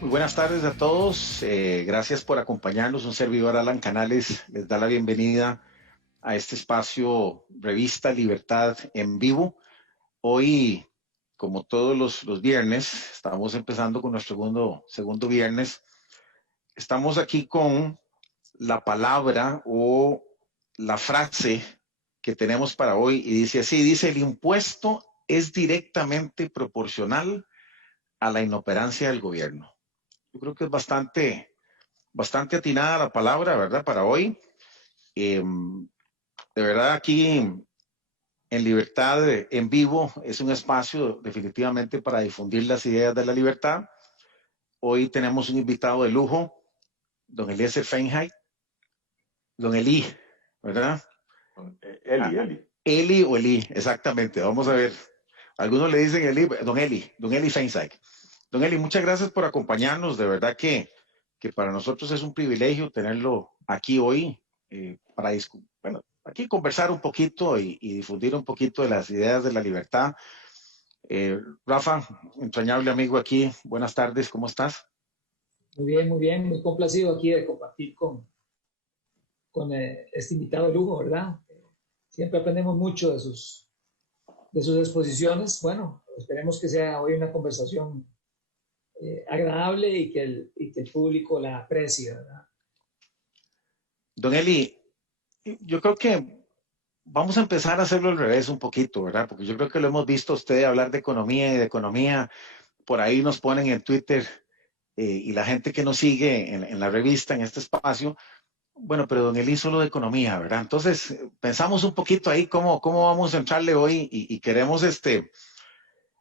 Muy buenas tardes a todos. Gracias por acompañarnos. Un servidor Alan Canales les da la bienvenida a este espacio Revista Libertad en vivo. Hoy, como todos los viernes, estamos empezando con nuestro segundo viernes. Estamos aquí con la palabra o la frase que tenemos para hoy y dice así, dice el impuesto es directamente proporcional a la inoperancia del gobierno. Yo creo que es bastante atinada la palabra, ¿verdad? Para hoy. De verdad, aquí en Libertad en Vivo es un espacio definitivamente para difundir las ideas de la libertad. Hoy tenemos un invitado de lujo, don Eliezer Feinheit, don Eli, ¿verdad? Eli. Eli o Eli, exactamente. Vamos a ver. Algunos le dicen Eli, don Eli Feinheit. Don Eli, muchas gracias por acompañarnos. De verdad que para nosotros es un privilegio tenerlo aquí hoy para aquí conversar un poquito y difundir un poquito de las ideas de la libertad. Rafa, entrañable amigo aquí, buenas tardes, ¿cómo estás? Muy bien, muy complacido aquí de compartir con este invitado de lujo, ¿verdad? Siempre aprendemos mucho de sus exposiciones. Bueno, esperemos que sea hoy una conversación agradable y que el público la aprecie, ¿verdad? Don Eli, yo creo que vamos a empezar a hacerlo al revés un poquito, ¿verdad? Porque yo creo que lo hemos visto a usted hablar de economía y de economía. Por ahí nos ponen en Twitter y la gente que nos sigue en la revista, en este espacio, bueno, pero don Eli solo de economía, ¿verdad? Entonces, pensamos un poquito ahí cómo vamos a entrarle hoy y queremos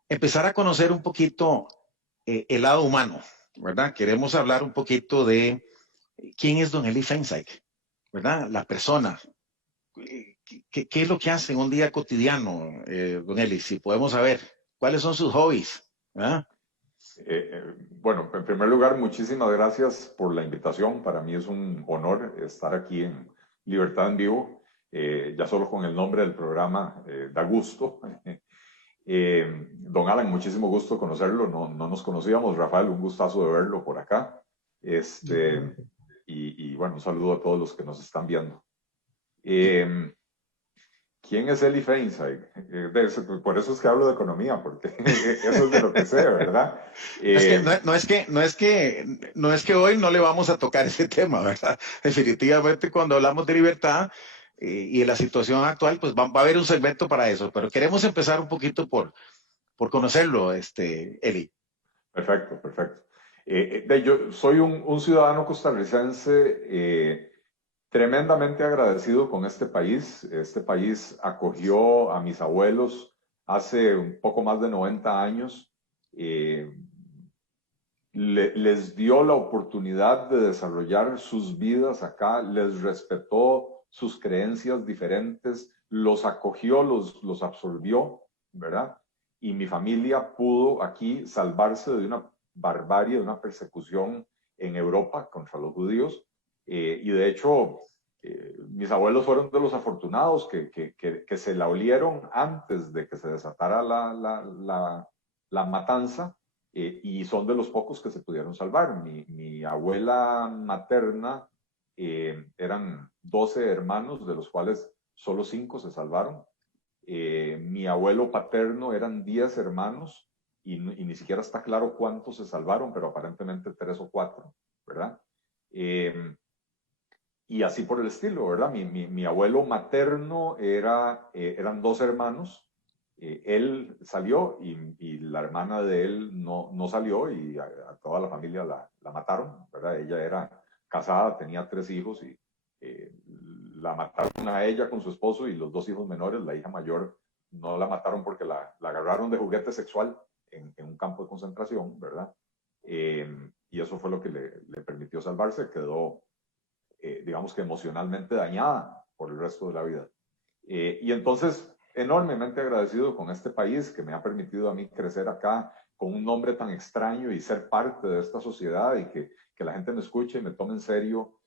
empezar a conocer un poquito el lado humano, ¿verdad? Queremos hablar un poquito de quién es don Eli Feinstein, ¿verdad? La persona. ¿Qué es lo que hace en un día cotidiano, don Eli? Si podemos saber, ¿cuáles son sus hobbies? ¿Verdad? Bueno, en primer lugar, muchísimas gracias por la invitación. Para mí es un honor estar aquí en Libertad en Vivo. Ya solo con el nombre del programa da gusto. Don Alan, muchísimo gusto conocerlo. No nos conocíamos. Rafael, un gustazo de verlo por acá. Y bueno, un saludo a todos los que nos están viendo. ¿Quién es Eli Feinstein? Por eso es que hablo de economía, porque eso es de lo que sé, ¿verdad? No es que hoy no le vamos a tocar ese tema, ¿verdad? Definitivamente cuando hablamos de libertad y de la situación actual, pues va a haber un segmento para eso, pero queremos empezar un poquito por conocerlo, Eli. Perfecto. Yo soy un ciudadano costarricense tremendamente agradecido con este país. Este país acogió a mis abuelos hace un poco más de 90 años. Les dio la oportunidad de desarrollar sus vidas acá, les respetó sus creencias diferentes, los acogió, los absorbió, ¿verdad? Y mi familia pudo aquí salvarse de una barbarie, de una persecución en Europa contra los judíos. Y de hecho, mis abuelos fueron de los afortunados que se la olieron antes de que se desatara la matanza. Y son de los pocos que se pudieron salvar. Mi abuela materna eran 12 hermanos, de los cuales solo 5 se salvaron. Mi abuelo paterno eran 10 hermanos y ni siquiera está claro cuántos se salvaron, pero aparentemente 3 o 4, ¿verdad? Y así por el estilo, ¿verdad? Mi abuelo materno eran 2 hermanos. Él salió y la hermana de él no salió y a toda la familia la mataron, ¿verdad? Ella era casada, tenía 3 hijos y la mataron a ella con su esposo y los 2 hijos menores. La hija mayor no la mataron porque la agarraron de juguete sexual en un campo de concentración, ¿verdad? Y eso fue lo que le permitió salvarse. Quedó, digamos que emocionalmente dañada por el resto de la vida. Y entonces, enormemente agradecido con este país que me ha permitido a mí crecer acá con un nombre tan extraño y ser parte de esta sociedad y que la gente me escuche y me tome en serio.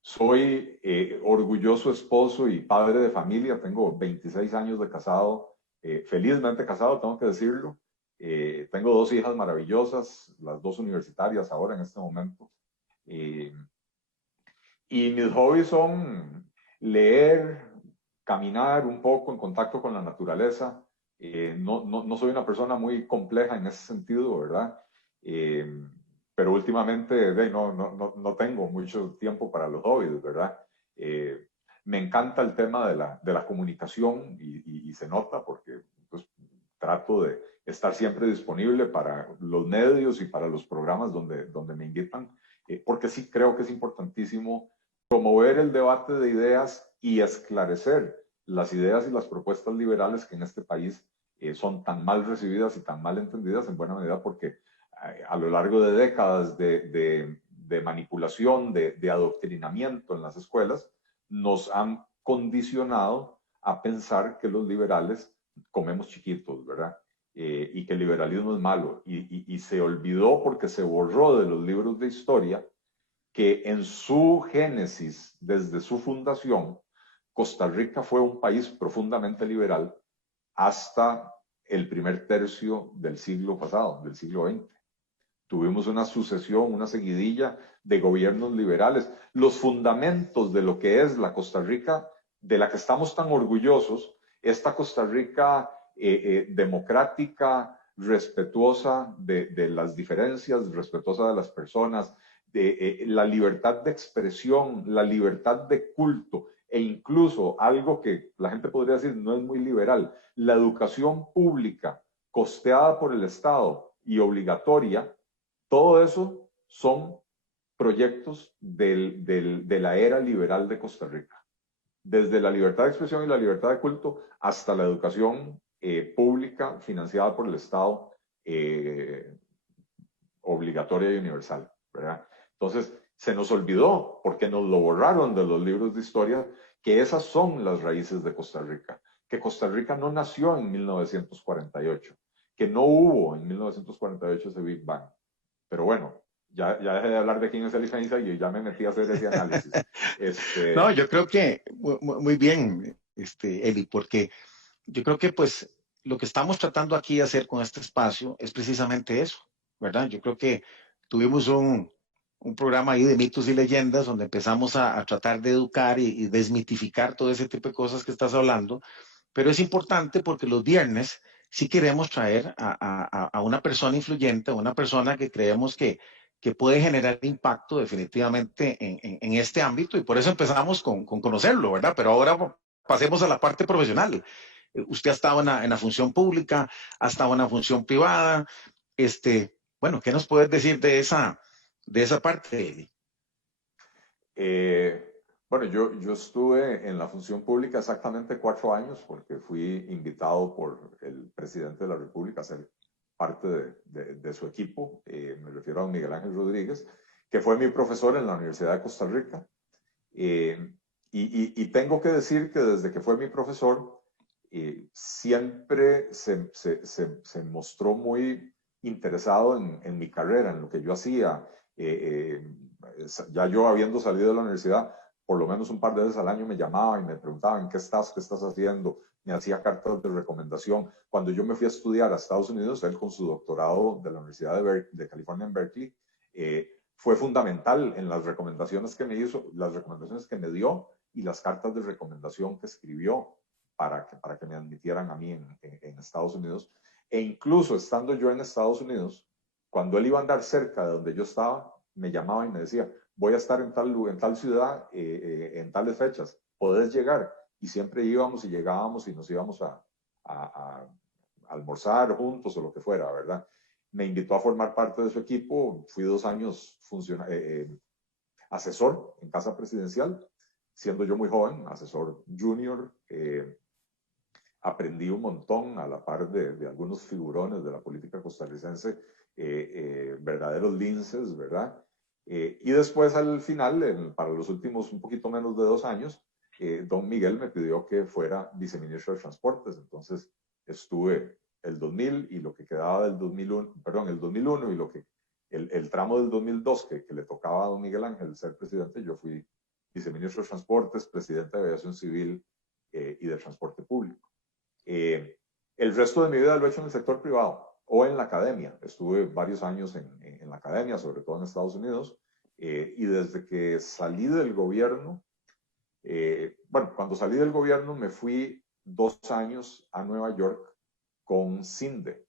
Soy orgulloso esposo y padre de familia, tengo 26 años de casado, felizmente casado, tengo que decirlo. Tengo 2 hijas maravillosas, las 2 universitarias ahora en este momento. Y mis hobbies son leer, caminar un poco en contacto con la naturaleza. No soy una persona muy compleja en ese sentido, ¿verdad? Pero últimamente no tengo mucho tiempo para los hobbies, ¿verdad? Me encanta el tema de la comunicación y se nota porque pues, trato de estar siempre disponible para los medios y para los programas donde me invitan, porque sí creo que es importantísimo promover el debate de ideas y esclarecer las ideas y las propuestas liberales que en este país son tan mal recibidas y tan mal entendidas en buena medida porque a lo largo de décadas de manipulación, de adoctrinamiento en las escuelas, nos han condicionado a pensar que los liberales comemos chiquitos, ¿verdad? Y que el liberalismo es malo. Y se olvidó porque se borró de los libros de historia que en su génesis, desde su fundación, Costa Rica fue un país profundamente liberal hasta el primer tercio del siglo pasado, del siglo XX. Tuvimos una sucesión, una seguidilla de gobiernos liberales. Los fundamentos de lo que es la Costa Rica, de la que estamos tan orgullosos, esta Costa Rica democrática, respetuosa de las diferencias, respetuosa de las personas, de la libertad de expresión, la libertad de culto e incluso algo que la gente podría decir no es muy liberal, la educación pública costeada por el Estado y obligatoria, todo eso son proyectos de la era liberal de Costa Rica. Desde la libertad de expresión y la libertad de culto hasta la educación pública financiada por el Estado obligatoria y universal, ¿verdad? Entonces, se nos olvidó, porque nos lo borraron de los libros de historia, que esas son las raíces de Costa Rica, que Costa Rica no nació en 1948, que no hubo en 1948 ese Big Bang. Pero bueno, ya dejé de hablar de quién es Eli Heinze y ya me metí a hacer ese análisis. No, yo creo que muy bien, Eli, porque yo creo que pues lo que estamos tratando aquí de hacer con este espacio es precisamente eso, ¿verdad? Yo creo que tuvimos un programa ahí de mitos y leyendas donde empezamos a tratar de educar y desmitificar todo ese tipo de cosas que estás hablando, pero es importante porque los viernes sí queremos traer a una persona influyente, a una persona que creemos que puede generar impacto definitivamente en este ámbito y por eso empezamos con conocerlo, ¿verdad? Pero ahora pasemos a la parte profesional. Usted ha estado en la función pública, ha estado en la función privada. Bueno, ¿qué nos puedes decir de esa parte? Bueno, yo estuve en la función pública exactamente 4 años porque fui invitado por el presidente de la República a ser parte de su equipo. Me refiero a don Miguel Ángel Rodríguez, que fue mi profesor en la Universidad de Costa Rica. Y tengo que decir que desde que fue mi profesor, siempre se mostró muy interesado en mi carrera, en lo que yo hacía. Ya yo habiendo salido de la universidad, por lo menos un par de veces al año me llamaba y me preguntaba en qué estás haciendo, me hacía cartas de recomendación. Cuando yo me fui a estudiar a Estados Unidos, él con su doctorado de la Universidad de California en Berkeley, fue fundamental en las recomendaciones que me hizo, las recomendaciones que me dio y las cartas de recomendación que escribió para que me admitieran a mí en Estados Unidos. E incluso estando yo en Estados Unidos, cuando él iba a andar cerca de donde yo estaba, me llamaba y me decía, voy a estar en tal ciudad en tales fechas, ¿podés llegar? Y siempre íbamos y llegábamos y nos íbamos a almorzar juntos o lo que fuera, ¿verdad? Me invitó a formar parte de su equipo, fui 2 años asesor en Casa Presidencial, siendo yo muy joven, asesor junior. Aprendí un montón a la par de algunos figurones de la política costarricense, verdaderos linces, ¿verdad? Y después al final, para los últimos un poquito menos de 2 años, don Miguel me pidió que fuera viceministro de Transportes. Entonces estuve el 2000 y lo que quedaba del 2001, perdón, el 2001 y lo que el tramo del 2002 que le tocaba a don Miguel Ángel ser presidente, yo fui viceministro de Transportes, presidente de Aviación Civil y de Transporte Público. El resto de mi vida lo he hecho en el sector privado. o en la academia. Estuve varios años en la academia, sobre todo en Estados Unidos, y desde que salí del gobierno, bueno, cuando salí del gobierno me fui 2 años a Nueva York con CINDE.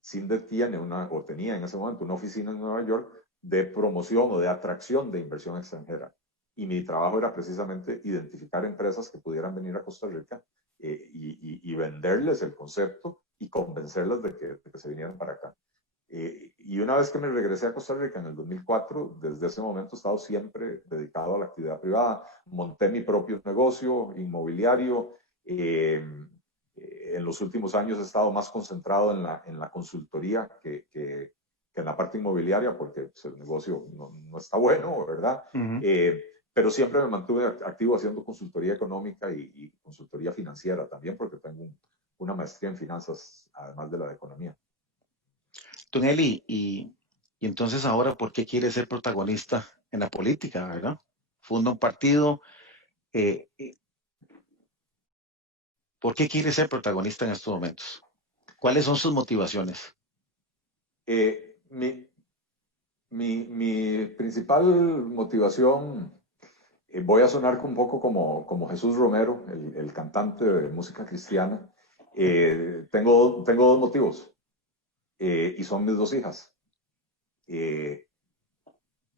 CINDE tiene o tenía en ese momento una oficina en Nueva York de promoción o de atracción de inversión extranjera. Y mi trabajo era precisamente identificar empresas que pudieran venir a Costa Rica y venderles el concepto y convencerlas de que se vinieran para acá. Y una vez que me regresé a Costa Rica en el 2004, desde ese momento he estado siempre dedicado a la actividad privada. Monté mi propio negocio inmobiliario. En los últimos años he estado más concentrado en la consultoría que en la parte inmobiliaria, porque pues, el negocio no está bueno, ¿verdad? Pero siempre me mantuve activo haciendo consultoría económica y consultoría financiera también, porque tengo una maestría en finanzas, además de la de economía. Don Eli, y entonces ahora, ¿por qué quiere ser protagonista en la política, verdad? Funda un partido. Eh, eh, ¿Por qué quiere ser protagonista en estos momentos? ¿Cuáles son sus motivaciones? Mi principal motivación, voy a sonar un poco como Jesús Romero, el cantante de música cristiana. Tengo 2 motivos y son mis 2 hijas.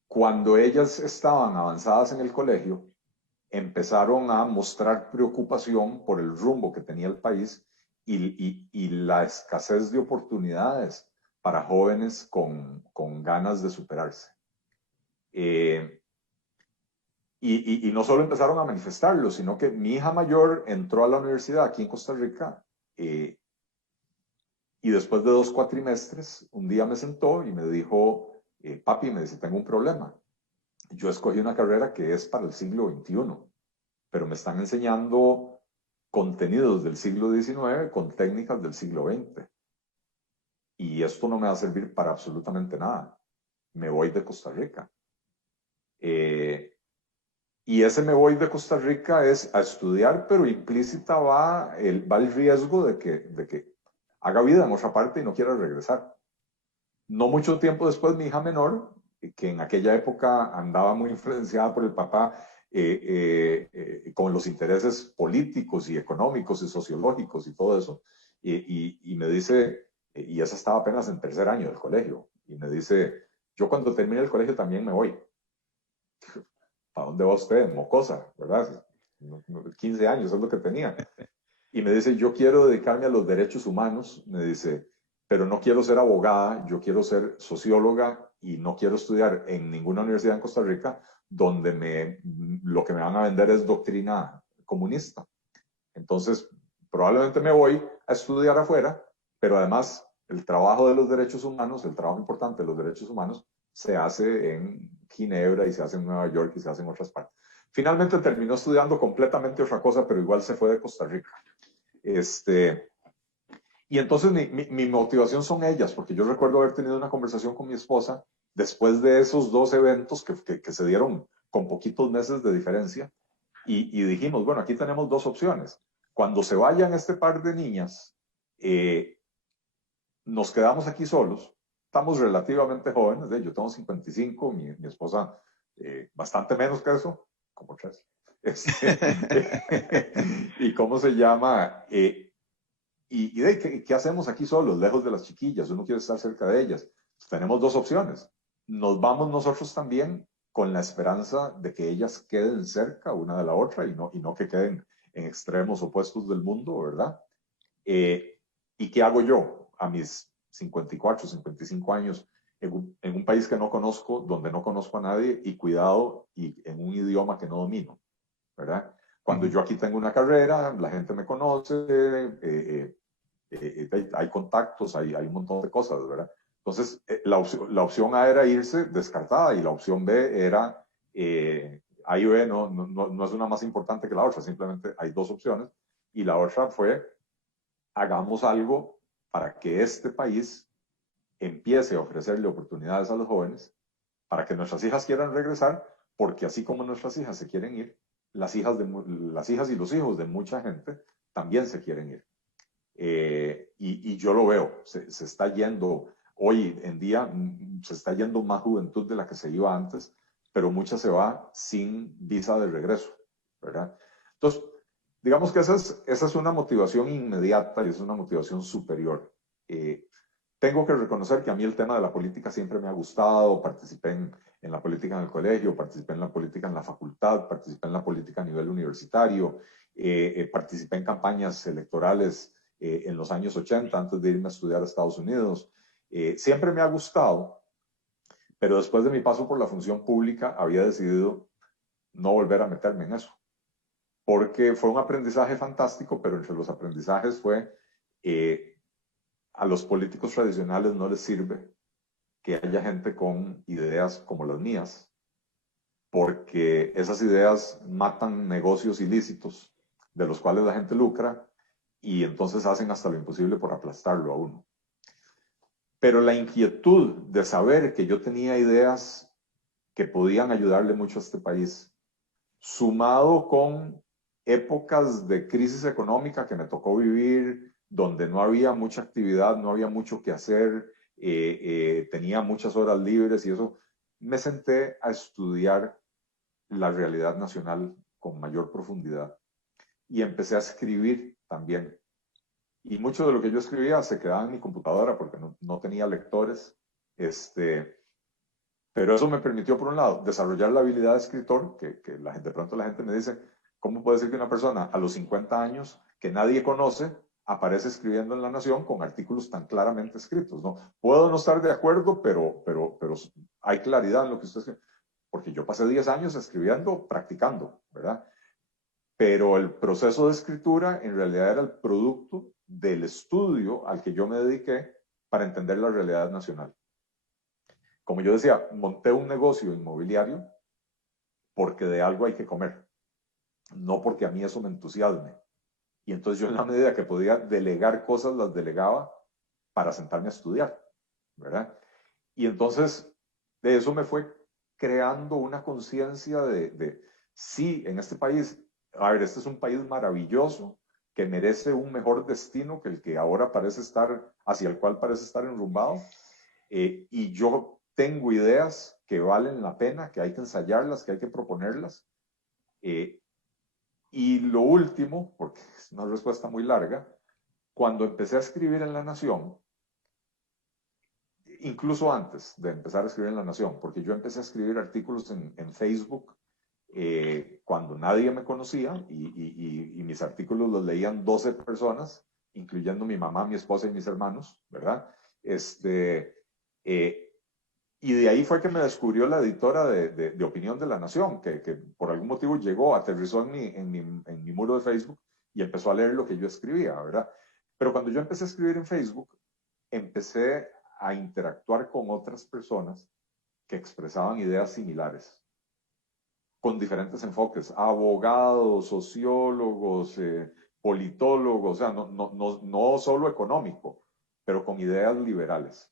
Cuando ellas estaban avanzadas en el colegio, empezaron a mostrar preocupación por el rumbo que tenía el país y la escasez de oportunidades para jóvenes con ganas de superarse. Y no solo empezaron a manifestarlo, sino que mi hija mayor entró a la universidad aquí en Costa Rica y después de 2 cuatrimestres, un día me sentó y me dijo, papi, me dice, tengo un problema. Yo escogí una carrera que es para el siglo XXI, pero me están enseñando contenidos del siglo XIX con técnicas del siglo XX. Y esto no me va a servir para absolutamente nada. Me voy de Costa Rica. Y ese me voy de Costa Rica es a estudiar, pero implícita va el riesgo de que haga vida en otra parte y no quiera regresar. No mucho tiempo después, mi hija menor, que en aquella época andaba muy influenciada por el papá, con los intereses políticos y económicos y sociológicos y todo eso, y me dice, y esa estaba apenas en tercer año del colegio, y me dice, yo cuando termine el colegio también me voy. ¿A dónde va usted? Mocosa, ¿verdad? 15 años es lo que tenía. Y me dice, yo quiero dedicarme a los derechos humanos, me dice, pero no quiero ser abogada, yo quiero ser socióloga y no quiero estudiar en ninguna universidad en Costa Rica donde lo que me van a vender es doctrina comunista. Entonces, probablemente me voy a estudiar afuera, pero además el trabajo de los derechos humanos, el trabajo importante de los derechos humanos, se hace en Ginebra y se hace en Nueva York y se hace en otras partes. Finalmente terminó estudiando completamente otra cosa, pero igual se fue de Costa Rica. Y entonces mi motivación son ellas, porque yo recuerdo haber tenido una conversación con mi esposa después de esos 2 eventos que se dieron con poquitos meses de diferencia y dijimos, bueno, aquí tenemos 2 opciones. Cuando se vayan este par de niñas, nos quedamos aquí solos, estamos relativamente jóvenes, yo tengo 55, mi esposa bastante menos que eso, como 3. ¿Y cómo se llama? ¿Qué hacemos aquí solos, lejos de las chiquillas? Uno quiere estar cerca de ellas. Pues tenemos 2 opciones. Nos vamos nosotros también con la esperanza de que ellas queden cerca una de la otra y no que queden en extremos opuestos del mundo, ¿verdad? ¿Y qué hago yo a mis 54, 55 años en un país que no conozco, donde no conozco a nadie y cuidado y en un idioma que no domino, ¿verdad? Cuando yo aquí tengo una carrera, la gente me conoce, hay contactos, hay un montón de cosas, ¿verdad? Entonces, la opción A era irse descartada y la opción B era, A y B no es una más importante que la otra, simplemente hay 2 opciones. Y la otra fue, hagamos algo para que este país empiece a ofrecerle oportunidades a los jóvenes, para que nuestras hijas quieran regresar, porque así como nuestras hijas se quieren ir, las hijas y los hijos de mucha gente también se quieren ir. y yo lo veo, se está yendo, hoy en día se está yendo más juventud de la que se iba antes, pero mucha se va sin visa de regreso, ¿verdad? Entonces, digamos que esa es una motivación inmediata y es una motivación superior. Tengo que reconocer que a mí el tema de la política siempre me ha gustado, participé en la política en el colegio, participé en la política en la facultad, participé en la política a nivel universitario, participé en campañas electorales en los años 80 antes de irme a estudiar a Estados Unidos. Siempre me ha gustado, pero después de mi paso por la función pública había decidido no volver a meterme en eso, porque fue un aprendizaje fantástico, pero entre los aprendizajes fue a los políticos tradicionales no les sirve que haya gente con ideas como las mías, porque esas ideas matan negocios ilícitos de los cuales la gente lucra y entonces hacen hasta lo imposible por aplastarlo a uno. Pero la inquietud de saber que yo tenía ideas que podían ayudarle mucho a este país, sumado con épocas de crisis económica que me tocó vivir, donde no había mucha actividad, no había mucho que hacer, tenía muchas horas libres y eso, me senté a estudiar la realidad nacional con mayor profundidad y empecé a escribir también. Y mucho de lo que yo escribía se quedaba en mi computadora porque no tenía lectores. Pero eso me permitió, por un lado, desarrollar la habilidad de escritor, que de pronto la gente me dice, ¿cómo puede ser que una persona a los 50 años que nadie conoce aparece escribiendo en La Nación con artículos tan claramente escritos? ¿No? Puedo no estar de acuerdo, pero hay claridad en lo que usted escribe. Porque yo pasé 10 años escribiendo, practicando, ¿verdad? Pero el proceso de escritura en realidad era el producto del estudio al que yo me dediqué para entender la realidad nacional. Como yo decía, monté un negocio inmobiliario porque de algo hay que comer, no porque a mí eso me entusiasme. Y entonces yo en la medida que podía delegar cosas, las delegaba para sentarme a estudiar, ¿verdad? Y entonces de eso me fue creando una conciencia sí, en este país, a ver, este es un país maravilloso que merece un mejor destino que el que ahora parece estar, hacia el cual parece estar enrumbado. Y yo tengo ideas que valen la pena, que hay que ensayarlas, que hay que proponerlas. Y lo último, porque es una respuesta muy larga, cuando empecé a escribir en La Nación, incluso antes de empezar a escribir en La Nación, porque yo empecé a escribir artículos en Facebook cuando nadie me conocía y mis artículos los leían 12 personas, incluyendo mi mamá, mi esposa y mis hermanos, ¿verdad? Y de ahí fue que me descubrió la editora de Opinión de La Nación, que por algún motivo llegó, aterrizó en mi muro de Facebook y empezó a leer lo que yo escribía, ¿verdad? Pero cuando yo empecé a escribir en Facebook, empecé a interactuar con otras personas que expresaban ideas similares, con diferentes enfoques, abogados, sociólogos, politólogos, o sea, no solo económico, pero con ideas liberales.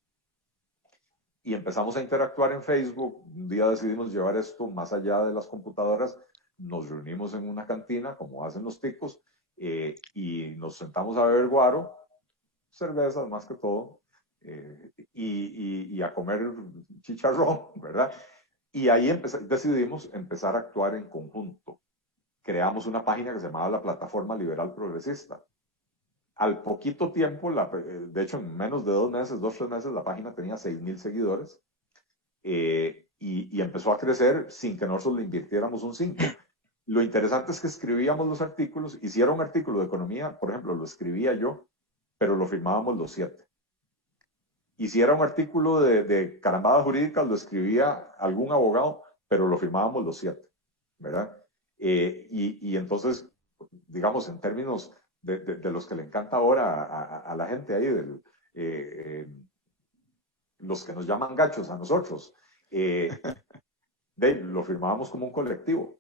Y empezamos a interactuar en Facebook. Un día decidimos llevar esto más allá de las computadoras. Nos reunimos en una cantina, como hacen los ticos, y nos sentamos a beber guaro, cervezas más que todo, y a comer chicharrón, ¿verdad? Y ahí decidimos empezar a actuar en conjunto. Creamos una página que se llamaba la Plataforma Liberal Progresista. Al poquito tiempo, de hecho en menos de 2 meses, 3 meses, la página tenía 6,000 seguidores y empezó a crecer sin que nosotros le invirtiéramos un 5. Lo interesante es que escribíamos los artículos, si era un artículo de economía, por ejemplo, lo escribía yo, pero lo firmábamos los 7. Y si era un artículo de carambadas jurídicas, lo escribía algún abogado, pero lo firmábamos los 7, ¿verdad? Y entonces, digamos, en términos de los que le encanta ahora a la gente ahí, los que nos llaman gachos a nosotros, lo firmábamos como un colectivo.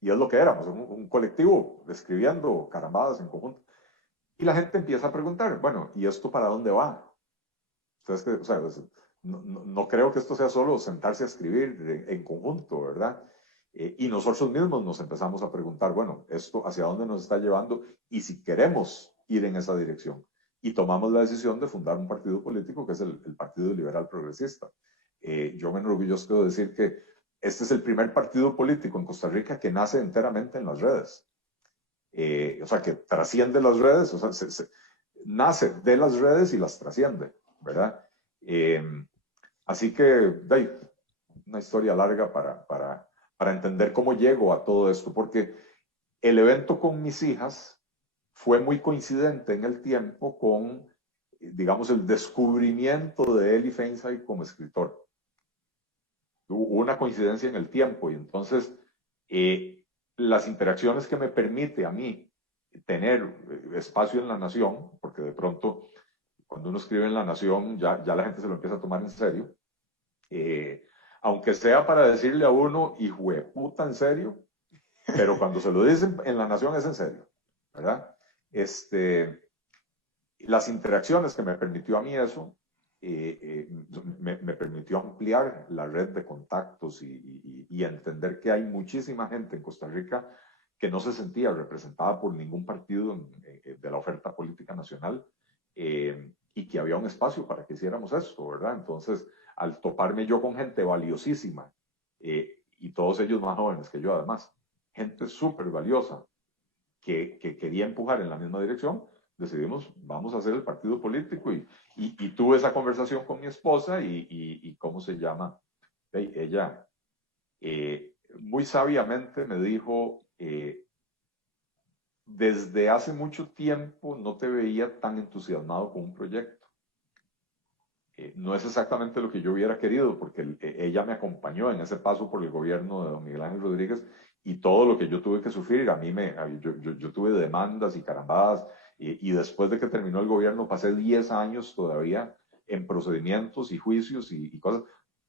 Y es lo que éramos, un colectivo escribiendo carambadas en conjunto. Y la gente empieza a preguntar, bueno, ¿y esto para dónde va? Ustedes, o sea, no creo que esto sea solo sentarse a escribir en conjunto, ¿verdad? Y nosotros mismos nos empezamos a preguntar, bueno, ¿esto hacia dónde nos está llevando? Y si queremos ir en esa dirección. Y tomamos la decisión de fundar un partido político que es el Partido Liberal Progresista. Yo me enorgullezco de decir que este es el primer partido político en Costa Rica que nace enteramente en las redes. O sea, que trasciende las redes, o sea, nace de las redes y las trasciende, ¿verdad? Así que, una historia larga para entender cómo llego a todo esto, porque el evento con mis hijas fue muy coincidente en el tiempo con, digamos, el descubrimiento de Eli Feinsay como escritor. Hubo una coincidencia en el tiempo y entonces las interacciones que me permite a mí tener espacio en La Nación, porque de pronto cuando uno escribe en La Nación ya la gente se lo empieza a tomar en serio, aunque sea para decirle a uno, hijo de puta, en serio, pero cuando se lo dicen en La Nación es en serio, ¿verdad? Las interacciones que me permitió a mí eso, me permitió ampliar la red de contactos y entender que hay muchísima gente en Costa Rica que no se sentía representada por ningún partido de la oferta política nacional y que había un espacio para que hiciéramos esto, ¿verdad? Entonces, al toparme yo con gente valiosísima y todos ellos más jóvenes que yo además, gente súper valiosa que quería empujar en la misma dirección, decidimos, vamos a hacer el partido político y tuve esa conversación con mi esposa y ¿cómo se llama? Ella muy sabiamente me dijo, desde hace mucho tiempo no te veía tan entusiasmado con un proyecto. No es exactamente lo que yo hubiera querido, porque ella me acompañó en ese paso por el gobierno de don Miguel Ángel Rodríguez y todo lo que yo tuve que sufrir, yo tuve demandas y carambadas, y después de que terminó el gobierno pasé 10 años todavía en procedimientos y juicios y cosas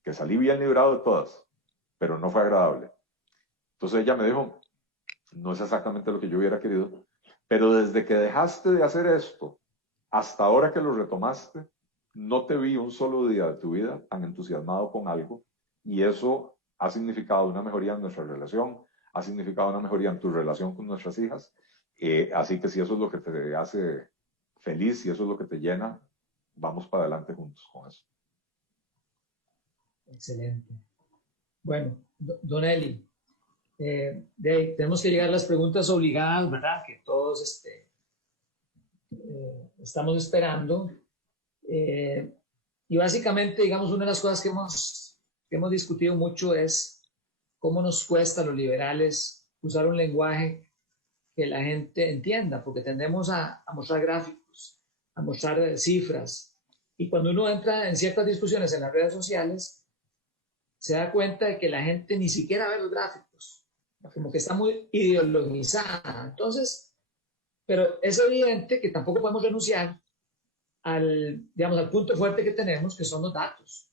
que salí bien librado de todas, pero no fue agradable. Entonces ella me dijo, no es exactamente lo que yo hubiera querido, pero desde que dejaste de hacer esto hasta ahora que lo retomaste, no te vi un solo día de tu vida tan entusiasmado con algo y eso ha significado una mejoría en nuestra relación, ha significado una mejoría en tu relación con nuestras hijas. Así que si eso es lo que te hace feliz, si eso es lo que te llena, vamos para adelante juntos con eso. Excelente. Bueno, don Eli, tenemos que llegar a las preguntas obligadas, ¿verdad? Que todos estamos esperando. Y básicamente, digamos, una de las cosas que hemos discutido mucho es cómo nos cuesta a los liberales usar un lenguaje que la gente entienda, porque tendemos a mostrar gráficos, a mostrar cifras, y cuando uno entra en ciertas discusiones en las redes sociales, se da cuenta de que la gente ni siquiera ve los gráficos, como que está muy ideologizada. Entonces, pero es evidente que tampoco podemos renunciar al punto fuerte que tenemos, que son los datos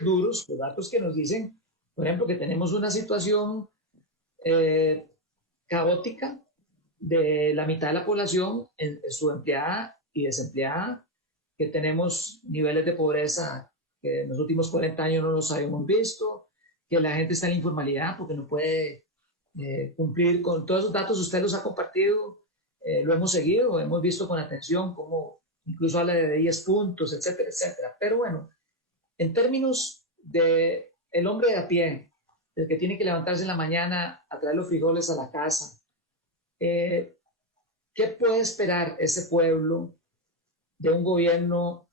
duros, los datos que nos dicen, por ejemplo, que tenemos una situación caótica de la mitad de la población subempleada y desempleada, que tenemos niveles de pobreza que en los últimos 40 años no los habíamos visto, que la gente está en la informalidad porque no puede cumplir con todos esos datos. Usted los ha compartido, lo hemos seguido, hemos visto con atención cómo incluso habla de 10 puntos, etcétera, etcétera. Pero bueno, en términos de el hombre de a pie, el que tiene que levantarse en la mañana a traer los frijoles a la casa, ¿qué puede esperar ese pueblo de un gobierno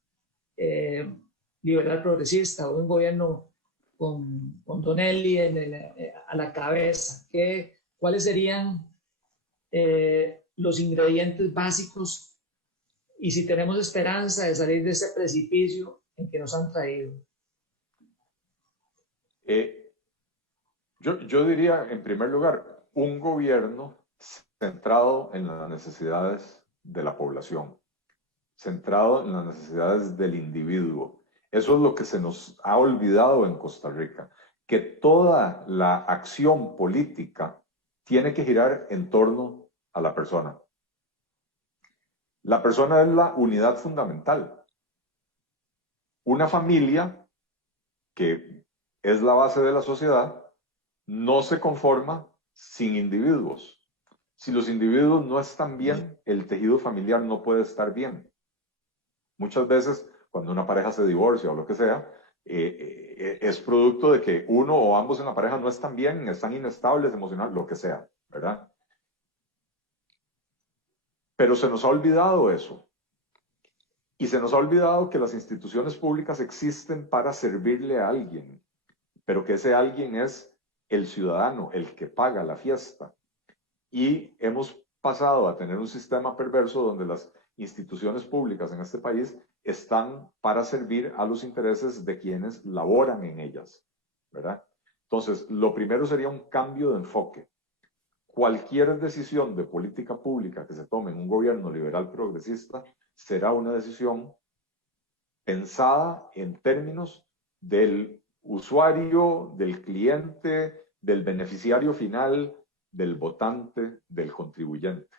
liberal progresista o de un gobierno con Don Eli a la cabeza? ¿Cuáles serían los ingredientes básicos y si tenemos esperanza de salir de ese precipicio en que nos han traído? Yo diría, en primer lugar, un gobierno centrado en las necesidades de la población, centrado en las necesidades del individuo. Eso es lo que se nos ha olvidado en Costa Rica, que toda la acción política tiene que girar en torno a la persona. La persona es la unidad fundamental. Una familia, que es la base de la sociedad, no se conforma sin individuos. Si los individuos no están bien, el tejido familiar no puede estar bien. Muchas veces, cuando una pareja se divorcia o lo que sea, es producto de que uno o ambos en la pareja no están bien, están inestables emocional, lo que sea, ¿verdad? Pero se nos ha olvidado eso. Y se nos ha olvidado que las instituciones públicas existen para servirle a alguien, pero que ese alguien es el ciudadano, el que paga la fiesta. Y hemos pasado a tener un sistema perverso donde las instituciones públicas en este país están para servir a los intereses de quienes laboran en ellas, ¿verdad? Entonces, lo primero sería un cambio de enfoque. Cualquier decisión de política pública que se tome en un gobierno liberal progresista será una decisión pensada en términos del usuario, del cliente, del beneficiario final, del votante, del contribuyente.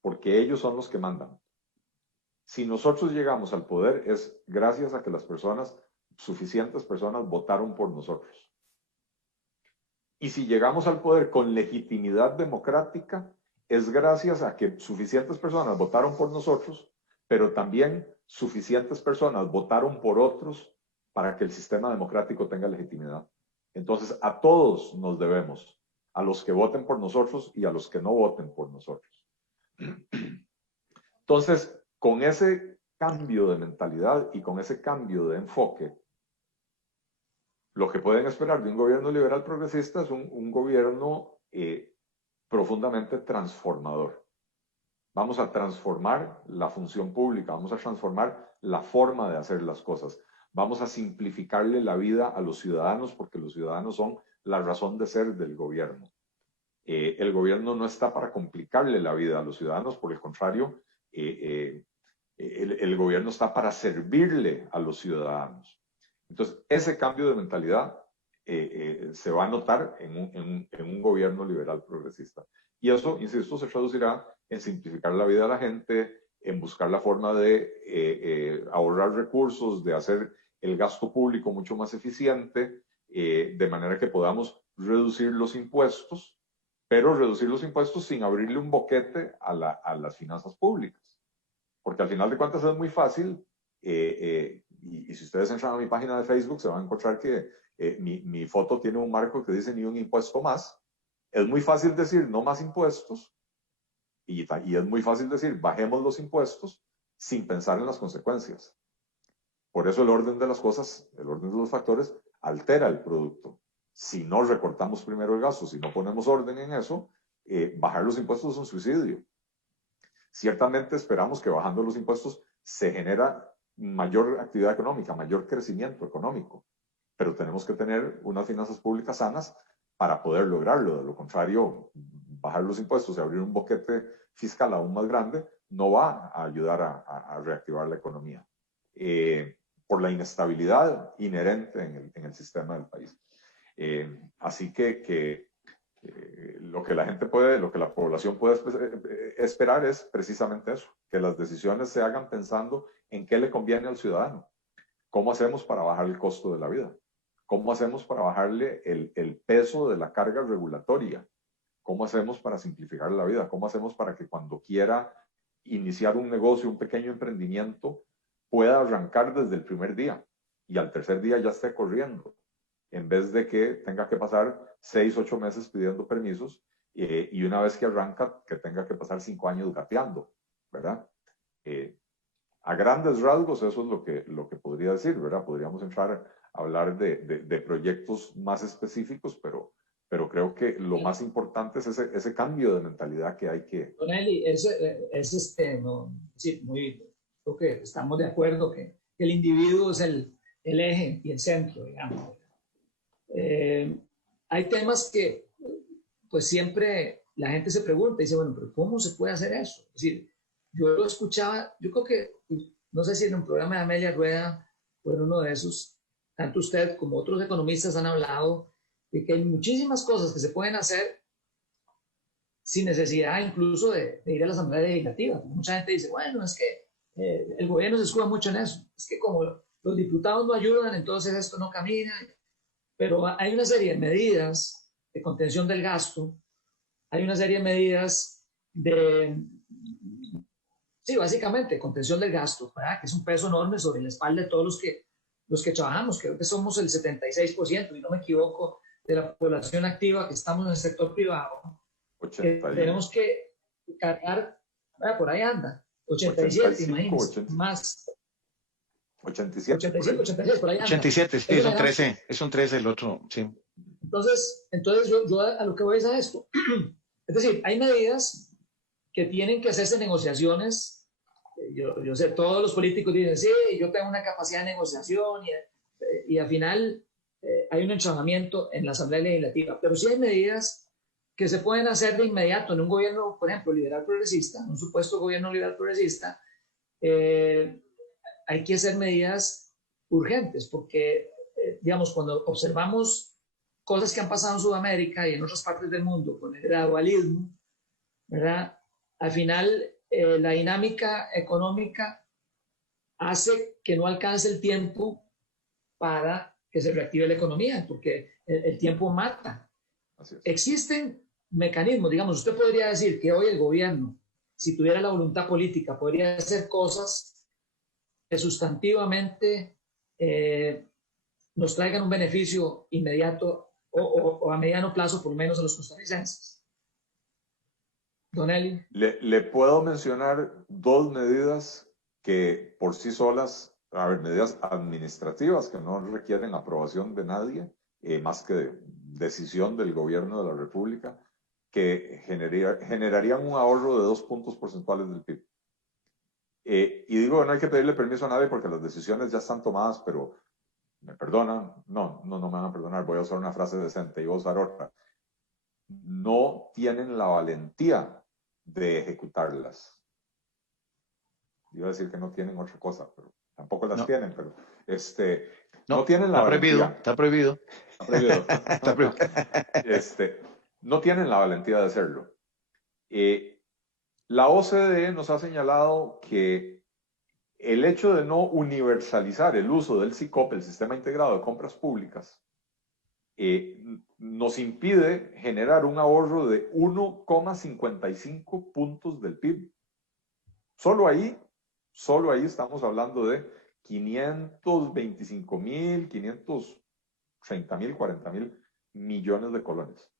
Porque ellos son los que mandan. Si nosotros llegamos al poder es gracias a que las personas, suficientes personas, votaron por nosotros. Y si llegamos al poder con legitimidad democrática, es gracias a que suficientes personas votaron por nosotros, pero también suficientes personas votaron por otros para que el sistema democrático tenga legitimidad. Entonces, a todos nos debemos, a los que voten por nosotros y a los que no voten por nosotros. Entonces, con ese cambio de mentalidad y con ese cambio de enfoque, lo que pueden esperar de un gobierno liberal progresista es un gobierno profundamente transformador. Vamos a transformar la función pública, vamos a transformar la forma de hacer las cosas, vamos a simplificarle la vida a los ciudadanos porque los ciudadanos son la razón de ser del gobierno. El gobierno no está para complicarle la vida a los ciudadanos, por el contrario, el gobierno está para servirle a los ciudadanos. Entonces, ese cambio de mentalidad se va a notar en un gobierno liberal progresista. Y eso, insisto, se traducirá en simplificar la vida de la gente, en buscar la forma de ahorrar recursos, de hacer el gasto público mucho más eficiente, de manera que podamos reducir los impuestos, pero reducir los impuestos sin abrirle un boquete a las finanzas públicas. Porque al final de cuentas es muy fácil, y si ustedes entran a mi página de Facebook se van a encontrar que mi foto tiene un marco que dice ni un impuesto más. Es muy fácil decir no más impuestos y es muy fácil decir bajemos los impuestos sin pensar en las consecuencias. Por eso el orden de las cosas, el orden de los factores, altera el producto. Si no recortamos primero el gasto, si no ponemos orden en eso, bajar los impuestos es un suicidio. Ciertamente esperamos que bajando los impuestos se genera mayor actividad económica, mayor crecimiento económico, pero tenemos que tener unas finanzas públicas sanas para poder lograrlo. De lo contrario, bajar los impuestos y abrir un boquete fiscal aún más grande no va a ayudar a reactivar la economía, por la inestabilidad inherente en el sistema del país. Así que lo que la gente puede, lo que la población puede esperar es precisamente eso, que las decisiones se hagan pensando en qué le conviene al ciudadano. ¿Cómo hacemos para bajar el costo de la vida? ¿Cómo hacemos para bajarle el peso de la carga regulatoria? ¿Cómo hacemos para simplificar la vida? ¿Cómo hacemos para que cuando quiera iniciar un negocio, un pequeño emprendimiento, pueda arrancar desde el primer día y al tercer día ya esté corriendo? En vez de que tenga que pasar 6, 8 meses pidiendo permisos y una vez que arranca, que tenga que pasar 5 años gateando, ¿verdad? A grandes rasgos eso es lo que podría decir, ¿verdad? Podríamos entrar a hablar de proyectos más específicos, pero creo que lo más importante es ese cambio de mentalidad que hay que... Don Eli, no, sí, creo que estamos de acuerdo que el individuo es el eje y el centro, digamos. Hay temas que pues siempre la gente se pregunta y dice, bueno, pero ¿cómo se puede hacer eso? Es decir, yo lo escuchaba, yo creo que, no sé si en un programa de Amelia Rueda o en uno de esos, tanto usted como otros economistas han hablado de que hay muchísimas cosas que se pueden hacer sin necesidad incluso de ir a la Asamblea Legislativa. Mucha gente dice, bueno, es que el gobierno se escuda mucho en eso, es que como los diputados no ayudan, entonces esto no camina. pero hay una serie de medidas de contención del gasto, hay una serie de medidas de, sí, básicamente, contención del gasto, ¿verdad? Que es un peso enorme sobre la espalda de todos los que trabajamos. Creo que somos el 76%, y no me equivoco, de la población activa que estamos en el sector privado. Que tenemos que cargar, por ahí anda, 87, imagínense, 80. más. 87. 85, 86, por ahí anda. 87, sí, es un 13 el otro, sí. Entonces yo a lo que voy es a esto. Es decir, hay medidas que tienen que hacerse negociaciones. Yo sé, todos los políticos dicen, sí, yo tengo una capacidad de negociación y al final hay un entrenamiento en la Asamblea Legislativa. Pero sí hay medidas que se pueden hacer de inmediato en un gobierno, por ejemplo, liberal progresista, un supuesto gobierno liberal progresista. Hay que hacer medidas urgentes porque, digamos, cuando observamos cosas que han pasado en Sudamérica y en otras partes del mundo con el gradualismo, ¿verdad? Al final, la dinámica económica hace que no alcance el tiempo para que se reactive la economía, porque el tiempo mata. Existen mecanismos, digamos, usted podría decir que hoy el gobierno, si tuviera la voluntad política, podría hacer cosas que sustantivamente nos traigan un beneficio inmediato o a mediano plazo, por lo menos a los costarricenses. Don Eli. Le puedo mencionar dos medidas que por sí solas, medidas administrativas que no requieren aprobación de nadie, más que decisión del gobierno de la República, que generarían un ahorro de 2 puntos porcentuales del PIB. Y digo, no hay que pedirle permiso a nadie porque las decisiones ya están tomadas, pero ¿me perdonan? No me van a perdonar. Voy a usar una frase decente y voy a usar otra. No tienen la valentía de ejecutarlas. Iba a decir que no tienen otra cosa, pero tampoco las tienen, pero no tienen la valentía. Está prohibido. Está prohibido. Está prohibido. No tienen la valentía de hacerlo. La OCDE nos ha señalado que el hecho de no universalizar el uso del SICOP, el Sistema Integrado de Compras Públicas, nos impide generar un ahorro de 1,55 puntos del PIB. Solo ahí estamos hablando de 525.000, 530.000, 40.000 millones de colones.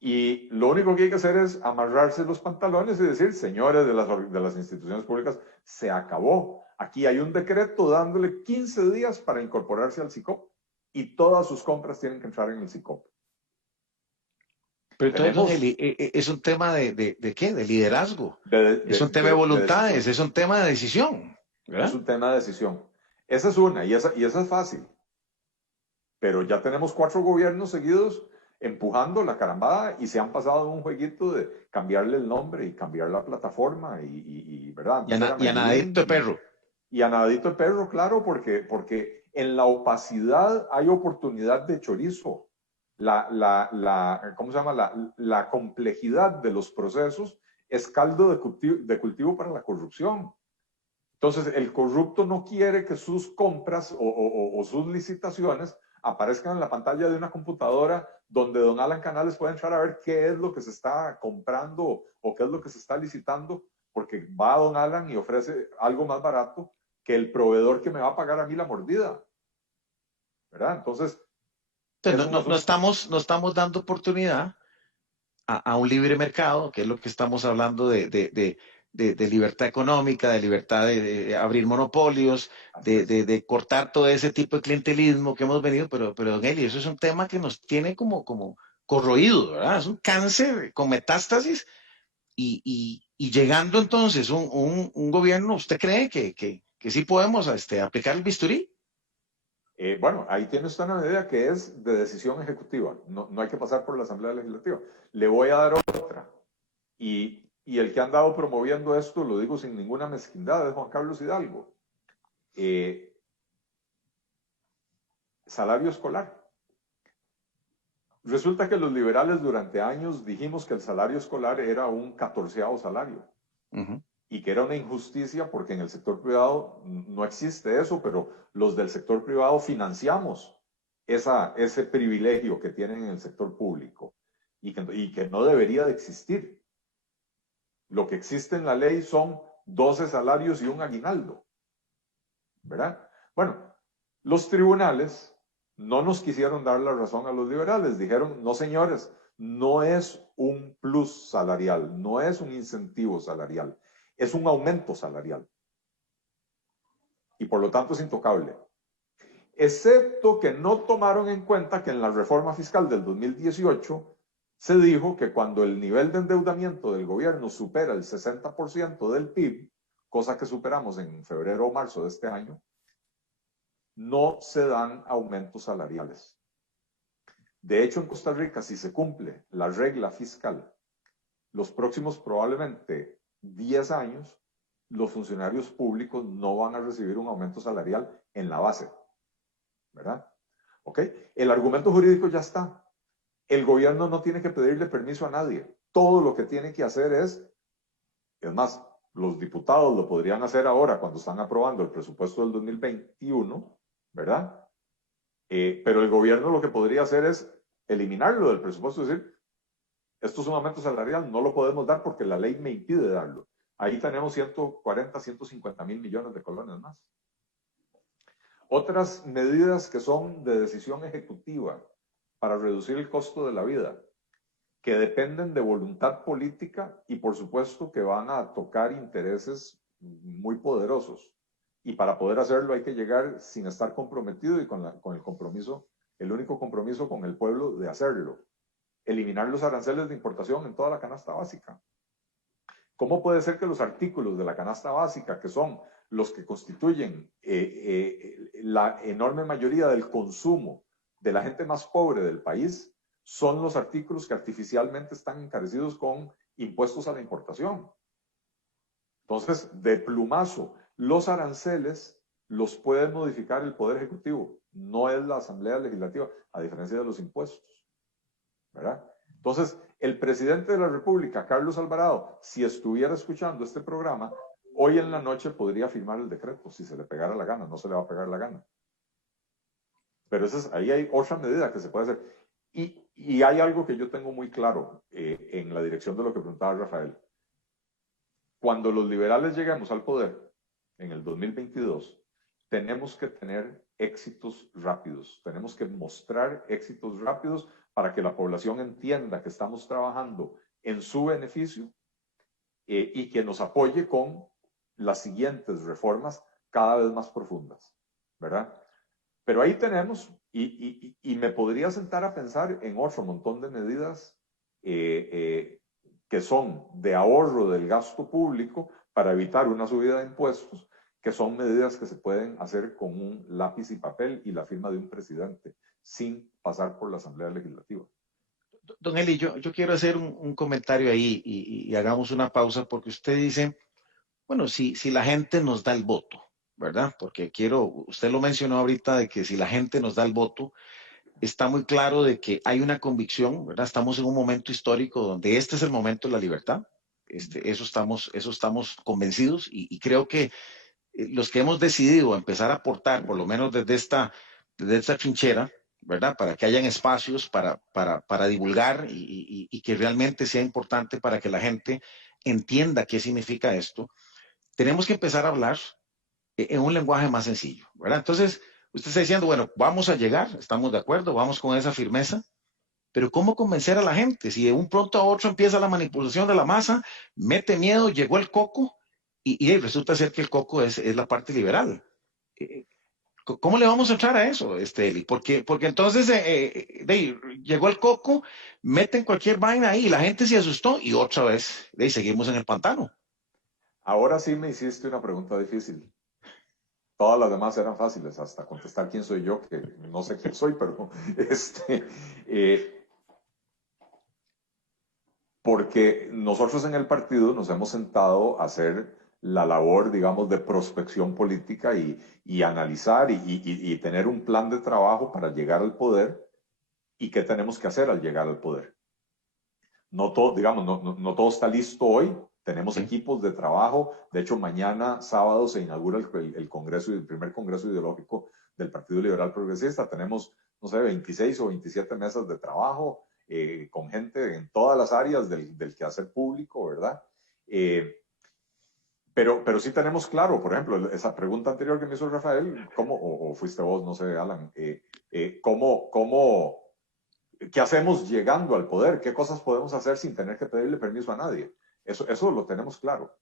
Y lo único que hay que hacer es amarrarse los pantalones y decir, señores de las instituciones públicas, se acabó. Aquí hay un decreto dándole 15 días para incorporarse al SICOP y todas sus compras tienen que entrar en el SICOP. Pero entonces, es un tema de ¿qué? De liderazgo. Es un tema de voluntades, es un tema de decisión, ¿verdad? Es un tema de decisión. Esa es una, y esa es fácil. Pero ya tenemos 4 gobiernos seguidos empujando la carambada y se han pasado un jueguito de cambiarle el nombre y cambiar la plataforma ¿verdad? Y a nadito de perro. Y a nadito de perro, claro, porque en la opacidad hay oportunidad de chorizo. ¿Cómo se llama? La complejidad de los procesos es caldo de cultivo para la corrupción. Entonces, el corrupto no quiere que sus compras o sus licitaciones aparezcan en la pantalla de una computadora donde don Alan Canales puede entrar a ver qué es lo que se está comprando o qué es lo que se está licitando, porque va don Alan y ofrece algo más barato que el proveedor que me va a pagar a mí la mordida. ¿Verdad? Entonces, no estamos dando oportunidad a un libre mercado, que es lo que estamos hablando de libertad económica, de libertad de abrir monopolios, de cortar todo ese tipo de clientelismo que hemos venido, pero don Eli, eso es un tema que nos tiene como corroído, ¿verdad? Es un cáncer con metástasis y llegando entonces un gobierno, ¿usted cree que sí podemos aplicar el bisturí? Bueno, ahí tiene usted una medida que es de decisión ejecutiva. No hay que pasar por la Asamblea Legislativa. Le voy a dar otra. Y el que ha andado promoviendo esto, lo digo sin ninguna mezquindad, es Juan Carlos Hidalgo. Salario escolar. Resulta que los liberales durante años dijimos que el salario escolar era un 14º salario. Y que era una injusticia porque en el sector privado no existe eso, pero los del sector privado financiamos ese privilegio que tienen en el sector público y que no debería de existir. Lo que existe en la ley son 12 salarios y un aguinaldo, ¿verdad? Bueno, los tribunales no nos quisieron dar la razón a los liberales. Dijeron, no señores, no es un plus salarial, no es un incentivo salarial, es un aumento salarial. Y por lo tanto es intocable. Excepto que no tomaron en cuenta que en la reforma fiscal del 2018 se dijo que cuando el nivel de endeudamiento del gobierno supera el 60% del PIB, cosa que superamos en febrero o marzo de este año, no se dan aumentos salariales. De hecho, en Costa Rica, si se cumple la regla fiscal, los próximos probablemente 10 años, los funcionarios públicos no van a recibir un aumento salarial en la base, ¿verdad? ¿Ok? El argumento jurídico ya está. El gobierno no tiene que pedirle permiso a nadie. Todo lo que tiene que hacer es más, los diputados lo podrían hacer ahora cuando están aprobando el presupuesto del 2021, ¿verdad? Pero el gobierno lo que podría hacer es eliminarlo del presupuesto, es decir, esto es un aumento salarial, no lo podemos dar porque la ley me impide darlo. Ahí tenemos 140, 150 mil millones de colones más. Otras medidas que son de decisión ejecutiva para reducir el costo de la vida, que dependen de voluntad política y por supuesto que van a tocar intereses muy poderosos. Y para poder hacerlo hay que llegar sin estar comprometido y con el compromiso, el único compromiso con el pueblo de hacerlo. Eliminar los aranceles de importación en toda la canasta básica. ¿Cómo puede ser que los artículos de la canasta básica, que son los que constituyen la enorme mayoría del consumo de la gente más pobre del país, son los artículos que artificialmente están encarecidos con impuestos a la importación? Entonces, de plumazo, los aranceles los puede modificar el Poder Ejecutivo, no es la Asamblea Legislativa, a diferencia de los impuestos, ¿verdad? Entonces, el presidente de la República, Carlos Alvarado, si estuviera escuchando este programa, hoy en la noche podría firmar el decreto, si se le pegara la gana, no se le va a pegar la gana. Pero ahí hay otra medida que se puede hacer. Y hay algo que yo tengo muy claro en la dirección de lo que preguntaba Rafael. Cuando los liberales lleguemos al poder, en el 2022, tenemos que tener éxitos rápidos. Tenemos que mostrar éxitos rápidos para que la población entienda que estamos trabajando en su beneficio y que nos apoye con las siguientes reformas cada vez más profundas, ¿verdad? Pero ahí tenemos, y me podría sentar a pensar en otro montón de medidas que son de ahorro del gasto público para evitar una subida de impuestos, que son medidas que se pueden hacer con un lápiz y papel y la firma de un presidente, sin pasar por la Asamblea Legislativa. Don Eli, yo quiero hacer un comentario ahí y hagamos una pausa porque usted dice, bueno, si la gente nos da el voto, ¿verdad? Porque usted lo mencionó ahorita de que si la gente nos da el voto, está muy claro de que hay una convicción, ¿verdad? Estamos en un momento histórico donde este es el momento de la libertad. Eso estamos convencidos y creo que los que hemos decidido empezar a aportar, por lo menos desde esta trinchera, ¿verdad? Para que hayan espacios para divulgar y que realmente sea importante para que la gente entienda qué significa esto, tenemos que empezar a hablar en un lenguaje más sencillo, ¿verdad? Entonces, usted está diciendo, bueno, vamos a llegar, estamos de acuerdo, vamos con esa firmeza, pero ¿cómo convencer a la gente? Si de un pronto a otro empieza la manipulación de la masa, mete miedo, llegó el coco y resulta ser que el coco es la parte liberal. ¿Cómo le vamos a entrar a eso, Eli? Porque entonces llegó el coco, meten cualquier vaina ahí, la gente se asustó y otra vez seguimos en el pantano. Ahora sí me hiciste una pregunta difícil. Todas las demás eran fáciles, hasta contestar quién soy yo, que no sé quién soy, pero porque nosotros en el partido nos hemos sentado a hacer la labor, digamos, de prospección política y analizar y tener un plan de trabajo para llegar al poder y qué tenemos que hacer al llegar al poder. No todo, digamos, no todo está listo hoy, Tenemos Sí. equipos de trabajo. De hecho, mañana, sábado, se inaugura el congreso, el primer congreso ideológico del Partido Liberal Progresista. Tenemos, no sé, 26 o 27 mesas de trabajo con gente en todas las áreas del quehacer público, ¿verdad? Pero sí tenemos claro, por ejemplo, esa pregunta anterior que me hizo Rafael, ¿cómo, o fuiste vos, no sé, Alan, ¿qué hacemos llegando al poder? ¿Qué cosas podemos hacer sin tener que pedirle permiso a nadie? Eso lo tenemos claro.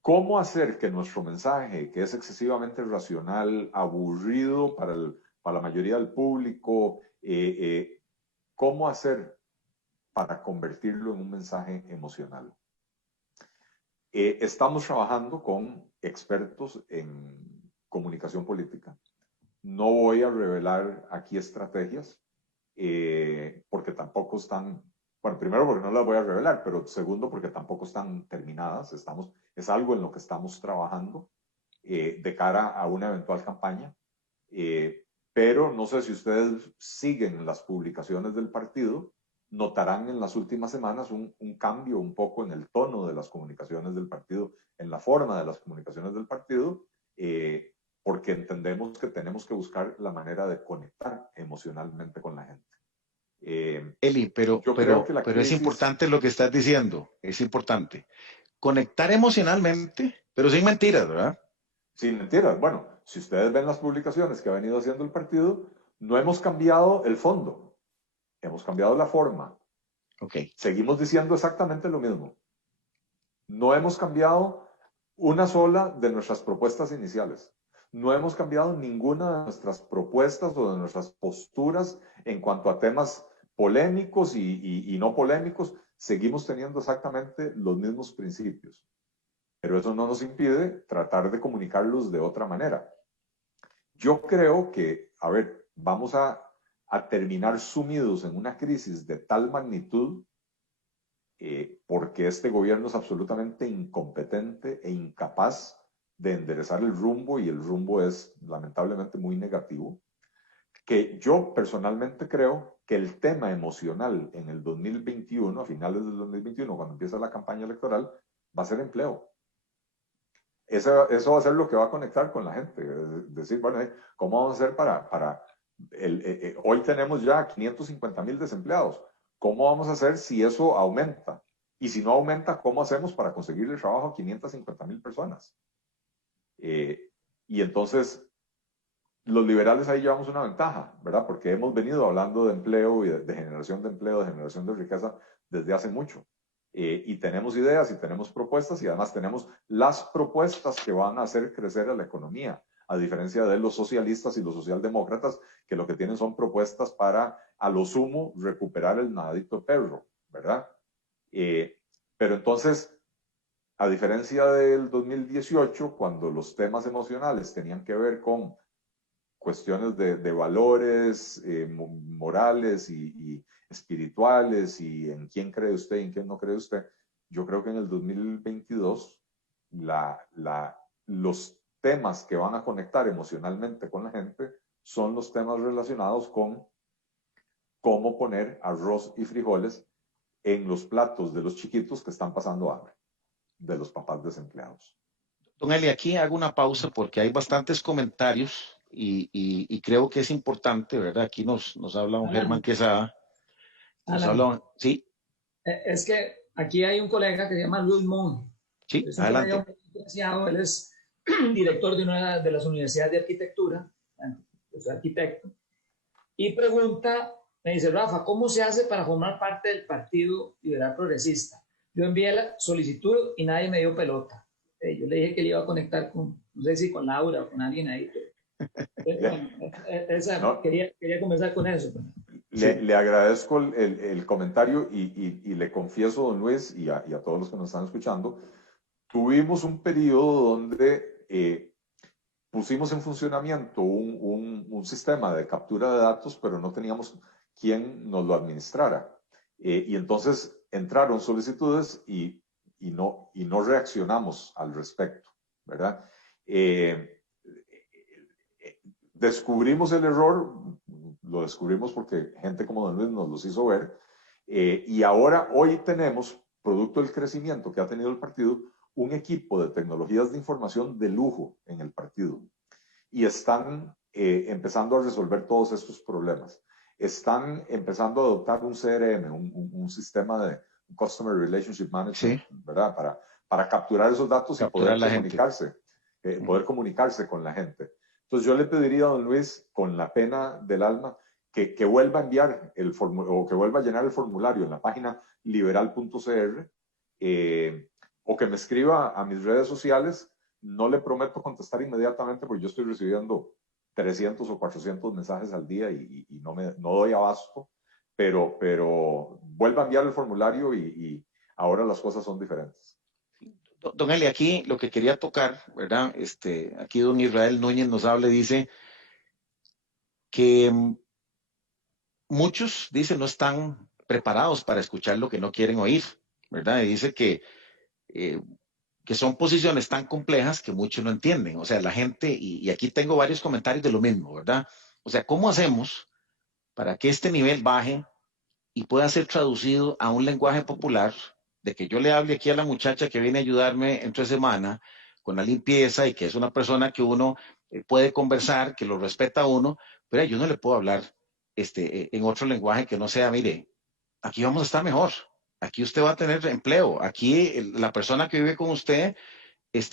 ¿Cómo hacer que nuestro mensaje, que es excesivamente racional, aburrido para la mayoría del público, cómo hacer para convertirlo en un mensaje emocional? Estamos trabajando con expertos en comunicación política. No voy a revelar aquí estrategias, porque tampoco están, bueno, primero porque no las voy a revelar, pero segundo porque tampoco están terminadas. Es algo en lo que estamos trabajando de cara a una eventual campaña. Pero no sé si ustedes siguen las publicaciones del partido, notarán en las últimas semanas un cambio un poco en el tono de las comunicaciones del partido, en la forma de las comunicaciones del partido, porque entendemos que tenemos que buscar la manera de conectar emocionalmente con la gente. Eli, Yo creo que la pero es crisis, importante lo que estás diciendo, es importante. Conectar emocionalmente, pero sin mentiras, ¿verdad? sin mentiras, bueno, si ustedes ven las publicaciones que ha venido haciendo el partido, no hemos cambiado el fondo, hemos cambiado la forma. Ok. Seguimos diciendo exactamente lo mismo. No hemos cambiado una sola de nuestras propuestas iniciales. No hemos cambiado ninguna de nuestras propuestas o de nuestras posturas en cuanto a temas polémicos y no polémicos. Seguimos teniendo exactamente los mismos principios. Pero eso no nos impide tratar de comunicarlos de otra manera. Yo creo que, a ver, vamos a terminar sumidos en una crisis de tal magnitud porque este gobierno es absolutamente incompetente e incapaz de enderezar el rumbo, y el rumbo es lamentablemente muy negativo, que yo personalmente creo que el tema emocional en el 2021, a finales del 2021, cuando empieza la campaña electoral, va a ser empleo. Eso va a ser lo que va a conectar con la gente. Es decir, bueno, ¿cómo vamos a hacer hoy tenemos ya 550,000 desempleados? ¿Cómo vamos a hacer si eso aumenta? Y si no aumenta, ¿cómo hacemos para conseguirle trabajo a 550,000 personas? Y entonces, los liberales ahí llevamos una ventaja, ¿verdad? Porque hemos venido hablando de empleo y de generación de empleo, de generación de riqueza desde hace mucho. Y tenemos ideas y tenemos propuestas, y además tenemos las propuestas que van a hacer crecer a la economía, a diferencia de los socialistas y los socialdemócratas, que lo que tienen son propuestas para, a lo sumo, recuperar el nadadito perro, ¿verdad? Pero entonces, a diferencia del 2018, cuando los temas emocionales tenían que ver con cuestiones de valores morales y espirituales, y en quién cree usted y en quién no cree usted, yo creo que en el 2022 los temas que van a conectar emocionalmente con la gente son los temas relacionados con cómo poner arroz y frijoles en los platos de los chiquitos que están pasando hambre, de los papás desempleados. Don Eli, aquí hago una pausa porque hay bastantes comentarios y creo que es importante, ¿verdad? Aquí nos habla un Germán Alan, Quesada. Nos Alan, habla, sí, es que aquí hay un colega que se llama Luis Mon. sí, Es un colega adelante. muy licenciado, él es director de una de las universidades de arquitectura, es arquitecto, y pregunta, me dice, Rafa, ¿cómo se hace para formar parte del Partido Liberal Progresista? Yo envié la solicitud y nadie me dio pelota. Yo le dije que le iba a conectar con, no sé si con Laura o con alguien ahí. Bueno, No, quería comenzar con eso. Sí, le agradezco el comentario, y le confieso, don Luis, y a todos los que nos están escuchando, tuvimos un periodo donde pusimos en funcionamiento un sistema de captura de datos, pero no teníamos quien nos lo administrara. Y entonces entraron solicitudes y no reaccionamos al respecto, ¿verdad? Descubrimos el error, lo descubrimos porque gente como don Luis nos los hizo ver, y ahora, hoy tenemos producto del crecimiento que ha tenido el partido, un equipo de tecnologías de información de lujo en el partido. Y están empezando a resolver todos estos problemas. Están empezando a adoptar un CRM, un sistema de Customer Relationship Management, Sí. ¿verdad? Para capturar esos datos y Capturar poder la gente. poder comunicarse con la gente. Entonces yo le pediría a don Luis, con la pena del alma, que vuelva a enviar o que vuelva a llenar el formulario en la página liberal.cr, o que me escriba a mis redes sociales. No le prometo contestar inmediatamente porque yo estoy recibiendo 300 o 400 mensajes al día y no doy abasto, pero vuelva a enviar el formulario y ahora las cosas son diferentes. Don Eli, aquí lo que quería tocar, ¿verdad? Aquí don Israel Núñez nos habla y dice que muchos, dice, no están preparados para escuchar lo que no quieren oír, ¿verdad? Y dice que son posiciones tan complejas que muchos no entienden. O sea, la gente, y aquí tengo varios comentarios de lo mismo, ¿verdad? O sea, ¿cómo hacemos para que este nivel baje y pueda ser traducido a un lenguaje popular, de que yo le hable aquí a la muchacha que viene a ayudarme entre semana con la limpieza y que es una persona que uno puede conversar, que lo respeta a uno, pero yo no le puedo hablar en otro lenguaje que no sea, mire, aquí vamos a estar mejor, aquí usted va a tener empleo, aquí la persona que vive con usted,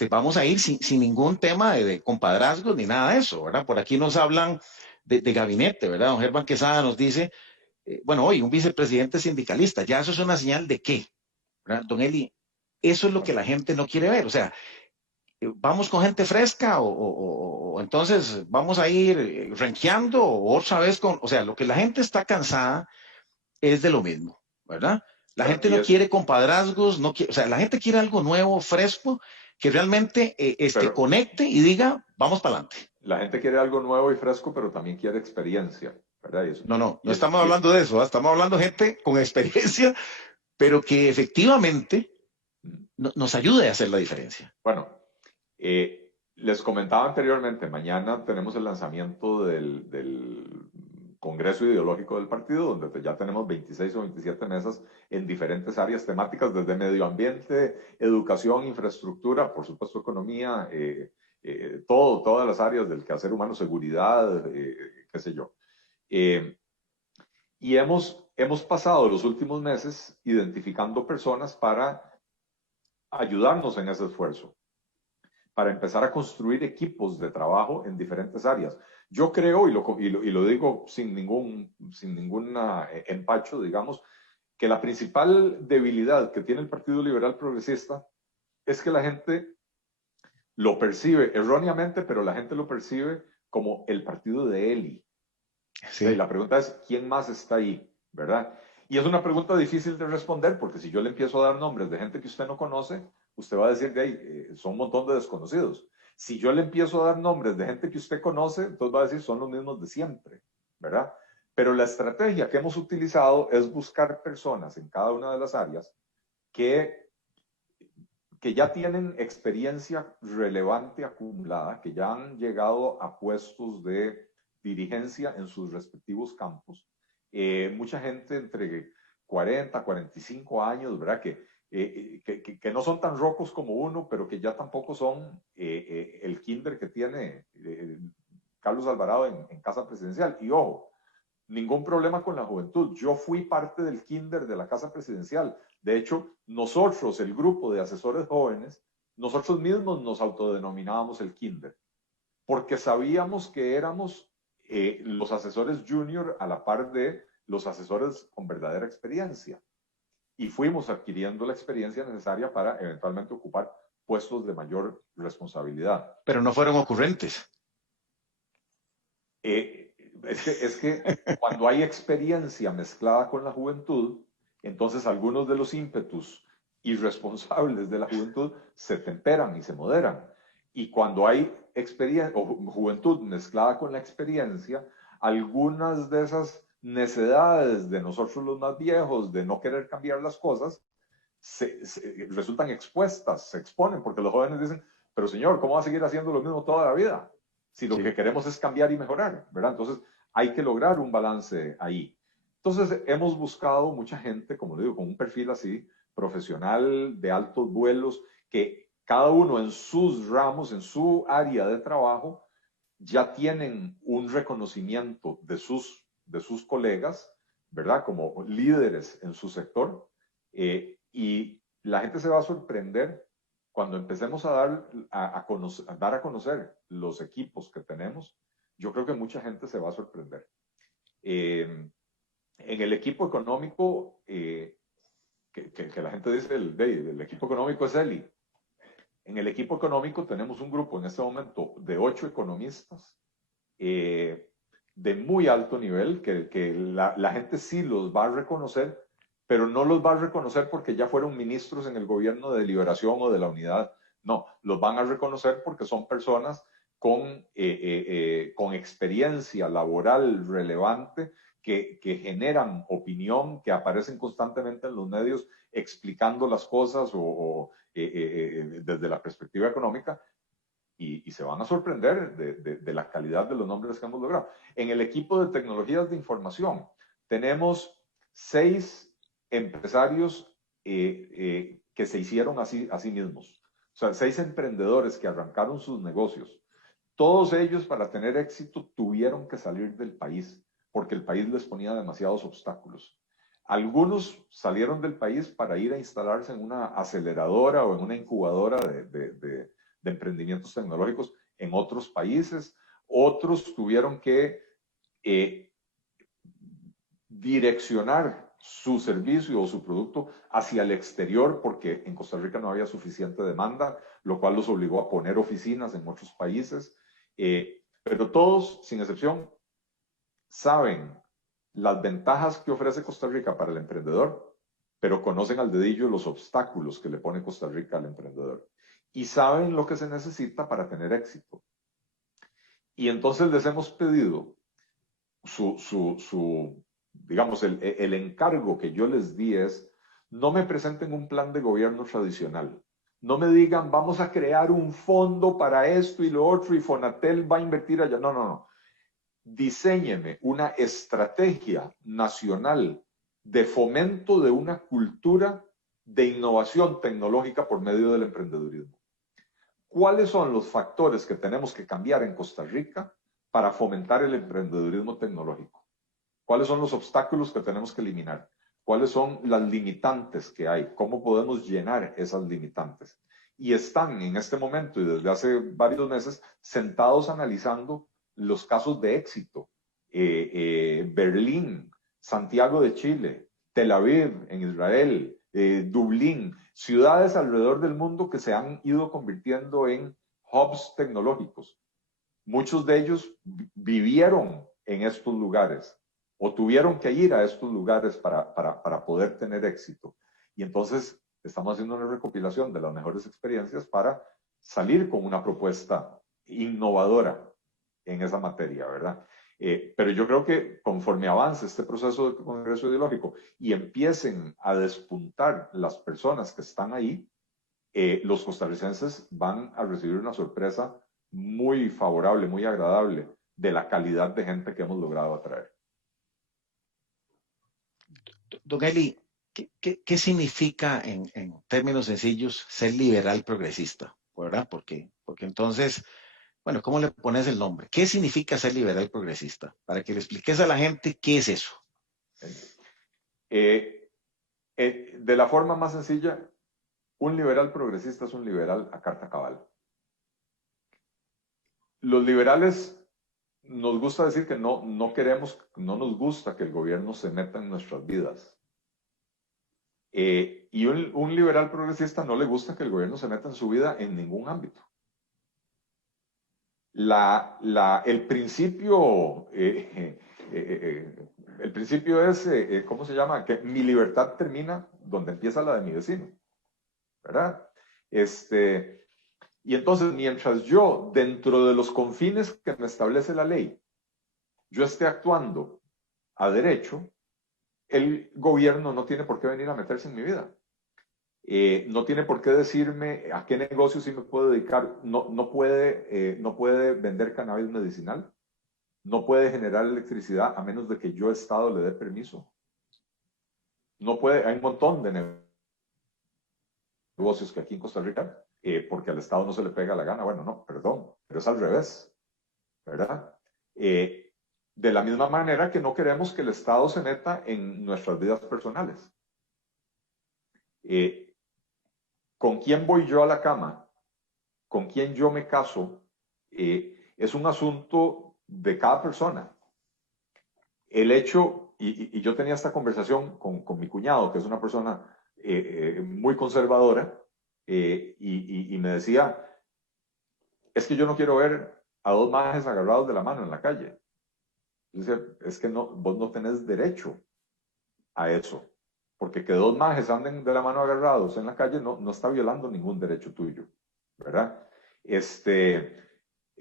vamos a ir sin ningún tema de compadrazgos ni nada de eso, ¿verdad? Por aquí nos hablan de gabinete, ¿verdad? Don Germán Quesada nos dice, bueno, hoy un vicepresidente sindicalista, ya eso es una señal de qué, ¿verdad? Don Eli, eso es lo que la gente no quiere ver, o sea, vamos con gente fresca o entonces vamos a ir renqueando o otra vez con, o sea, lo que la gente está cansada es de lo mismo, ¿verdad? La Bueno, gente no quiere compadrazgos, no quiere, o sea, la gente quiere algo nuevo, fresco, que realmente pero conecte y diga, vamos para adelante. la gente quiere algo nuevo y fresco, pero también quiere experiencia, ¿verdad? No estamos hablando de eso, ¿verdad? Estamos hablando de gente con experiencia, pero que efectivamente nos ayude a hacer la diferencia. Bueno, les comentaba anteriormente, mañana tenemos el lanzamiento del Congreso Ideológico del partido, donde ya tenemos 26 o 27 mesas en diferentes áreas temáticas, desde medio ambiente, educación, infraestructura, por supuesto economía, todas las áreas del quehacer humano, seguridad, qué sé yo. Y hemos pasado los últimos meses identificando personas para ayudarnos en ese esfuerzo, para empezar a construir equipos de trabajo en diferentes áreas. Yo creo, y lo digo sin ningún empacho, digamos, que la principal debilidad que tiene el Partido Liberal Progresista es que la gente lo percibe erróneamente, pero la gente lo percibe como el partido de Eli. Sí. Y la pregunta es, ¿quién más está ahí? ¿Verdad? Y es una pregunta difícil de responder, porque si yo le empiezo a dar nombres de gente que usted no conoce, usted va a decir que son un montón de desconocidos. Si yo le empiezo a dar nombres de gente que usted conoce, entonces va a decir son los mismos de siempre, ¿verdad? Pero la estrategia que hemos utilizado es buscar personas en cada una de las áreas que ya tienen experiencia relevante acumulada, que ya han llegado a puestos de dirigencia en sus respectivos campos. Mucha gente entre 40, 45 años, ¿verdad? Que no son tan rocos como uno, pero que ya tampoco son el kinder que tiene Carlos Alvarado en Casa Presidencial. Y ojo, ningún problema con la juventud. Yo fui parte del kinder de la Casa Presidencial. De hecho, nosotros, el grupo de asesores jóvenes, nosotros mismos nos autodenominábamos el kinder, porque sabíamos que éramos los asesores junior a la par de los asesores con verdadera experiencia. Y fuimos adquiriendo la experiencia necesaria para eventualmente ocupar puestos de mayor responsabilidad. Pero no fueron ocurrentes. Es que cuando hay experiencia mezclada con la juventud, entonces algunos de los ímpetus irresponsables de la juventud se temperan y se moderan. Y cuando hay experiencia o juventud mezclada con la experiencia, algunas de esas necedades de nosotros los más viejos de no querer cambiar las cosas resultan expuestas, se exponen, porque los jóvenes dicen, pero señor, ¿cómo va a seguir haciendo lo mismo toda la vida? Si lo que queremos es cambiar y mejorar, ¿verdad? Entonces hay que lograr un balance ahí. Entonces hemos buscado mucha gente, como le digo, con un perfil así, profesional de altos vuelos, que cada uno en sus ramos, en su área de trabajo, ya tienen un reconocimiento de sus colegas, ¿verdad? Como líderes en su sector. Y la gente se va a sorprender cuando empecemos a dar a conocer los equipos que tenemos. Yo creo que mucha gente se va a sorprender. En el equipo económico, que la gente dice, el equipo económico es Eli. En el equipo económico tenemos un grupo en este momento de 8 economistas de muy alto nivel, que la gente sí los va a reconocer, pero no los va a reconocer porque ya fueron ministros en el gobierno de Liberación o de la Unidad. No, los van a reconocer porque son personas con experiencia laboral relevante, que generan opinión, que aparecen constantemente en los medios explicando las cosas desde la perspectiva económica, y se van a sorprender de la calidad de los nombres que hemos logrado. En el equipo de tecnologías de información tenemos 6 empresarios que se hicieron a sí mismos. O sea, 6 emprendedores que arrancaron sus negocios. Todos ellos, para tener éxito, tuvieron que salir del país, porque el país les ponía demasiados obstáculos. Algunos salieron del país para ir a instalarse en una aceleradora o en una incubadora de emprendimientos tecnológicos en otros países. Otros tuvieron que direccionar su servicio o su producto hacia el exterior, porque en Costa Rica no había suficiente demanda, lo cual los obligó a poner oficinas en muchos países. Pero todos, sin excepción, saben las ventajas que ofrece Costa Rica para el emprendedor, pero conocen al dedillo los obstáculos que le pone Costa Rica al emprendedor. Y saben lo que se necesita para tener éxito. Y entonces les hemos pedido digamos, el encargo que yo les di es: no me presenten un plan de gobierno tradicional. No me digan, vamos a crear un fondo para esto y lo otro, y Fonatel va a invertir allá. No, no, no. Diséñeme una estrategia nacional de fomento de una cultura de innovación tecnológica por medio del emprendedurismo. ¿Cuáles son los factores que tenemos que cambiar en Costa Rica para fomentar el emprendedurismo tecnológico? ¿Cuáles son los obstáculos que tenemos que eliminar? ¿Cuáles son las limitantes que hay? ¿Cómo podemos llenar esas limitantes? Y están en este momento y desde hace varios meses sentados analizando los casos de éxito. Berlín, Santiago de Chile, Tel Aviv en Israel, Dublín, ciudades alrededor del mundo que se han ido convirtiendo en hubs tecnológicos. Muchos de ellos vivieron en estos lugares o tuvieron que ir a estos lugares para poder tener éxito. Y entonces estamos haciendo una recopilación de las mejores experiencias para salir con una propuesta innovadora en esa materia, ¿verdad? Pero yo creo que conforme avance este proceso de congreso ideológico y empiecen a despuntar las personas que están ahí, los costarricenses van a recibir una sorpresa muy favorable, muy agradable de la calidad de gente que hemos logrado atraer. Don Eli, ¿qué significa en términos sencillos ser liberal progresista? ¿Verdad? Porque entonces, bueno, ¿cómo le pones el nombre? ¿Qué significa ser liberal progresista? Para que le expliques a la gente qué es eso. De la forma más sencilla, un liberal progresista es un liberal a carta cabal. Los liberales nos gusta decir que no nos gusta que el gobierno se meta en nuestras vidas. Y un liberal progresista no le gusta que el gobierno se meta en su vida en ningún ámbito. El principio es, ¿cómo se llama? Que mi libertad termina donde empieza la de mi vecino, ¿verdad? Y entonces, mientras yo, dentro de los confines que me establece la ley, yo esté actuando a derecho, el gobierno no tiene por qué venir a meterse en mi vida. No tiene por qué decirme a qué negocio sí me puedo dedicar. No puede vender cannabis medicinal. No puede generar electricidad a menos de que yo, Estado, le dé permiso. No puede, hay un montón de negocios negocios que aquí en Costa Rica, porque al Estado no se le pega la gana. Bueno, no, perdón, pero es al revés, ¿verdad? De la misma manera que no queremos que el Estado se meta en nuestras vidas personales. ¿Con quién voy yo a la cama? ¿Con quién yo me caso? Es un asunto de cada persona. El hecho, y yo tenía esta conversación con mi cuñado, que es una persona muy conservadora, y me decía, es que yo no quiero ver a dos majes agarrados de la mano en la calle. Yo decía, es que no, vos no tenés derecho a eso. Porque que dos majes anden de la mano agarrados en la calle no está violando ningún derecho tuyo, ¿verdad?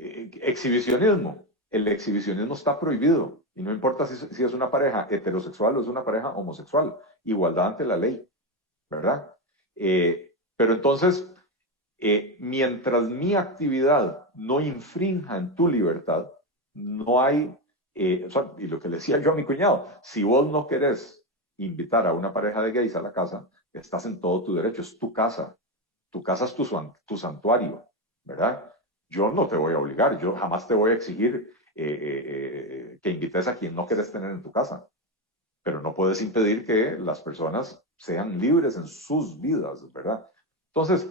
Exhibicionismo. El exhibicionismo está prohibido. Y no importa si es una pareja heterosexual o es una pareja homosexual. Igualdad ante la ley, ¿verdad? Pero entonces, mientras mi actividad no infrinja en tu libertad, no hay, o sea, y lo que le decía yo a mi cuñado, si vos no querés invitar a una pareja de gays a la casa, estás en todo tu derecho, es tu casa es tu santuario, ¿verdad? Yo no te voy a obligar, yo jamás te voy a exigir que invites a quien no quieres tener en tu casa, pero no puedes impedir que las personas sean libres en sus vidas, ¿verdad? Entonces,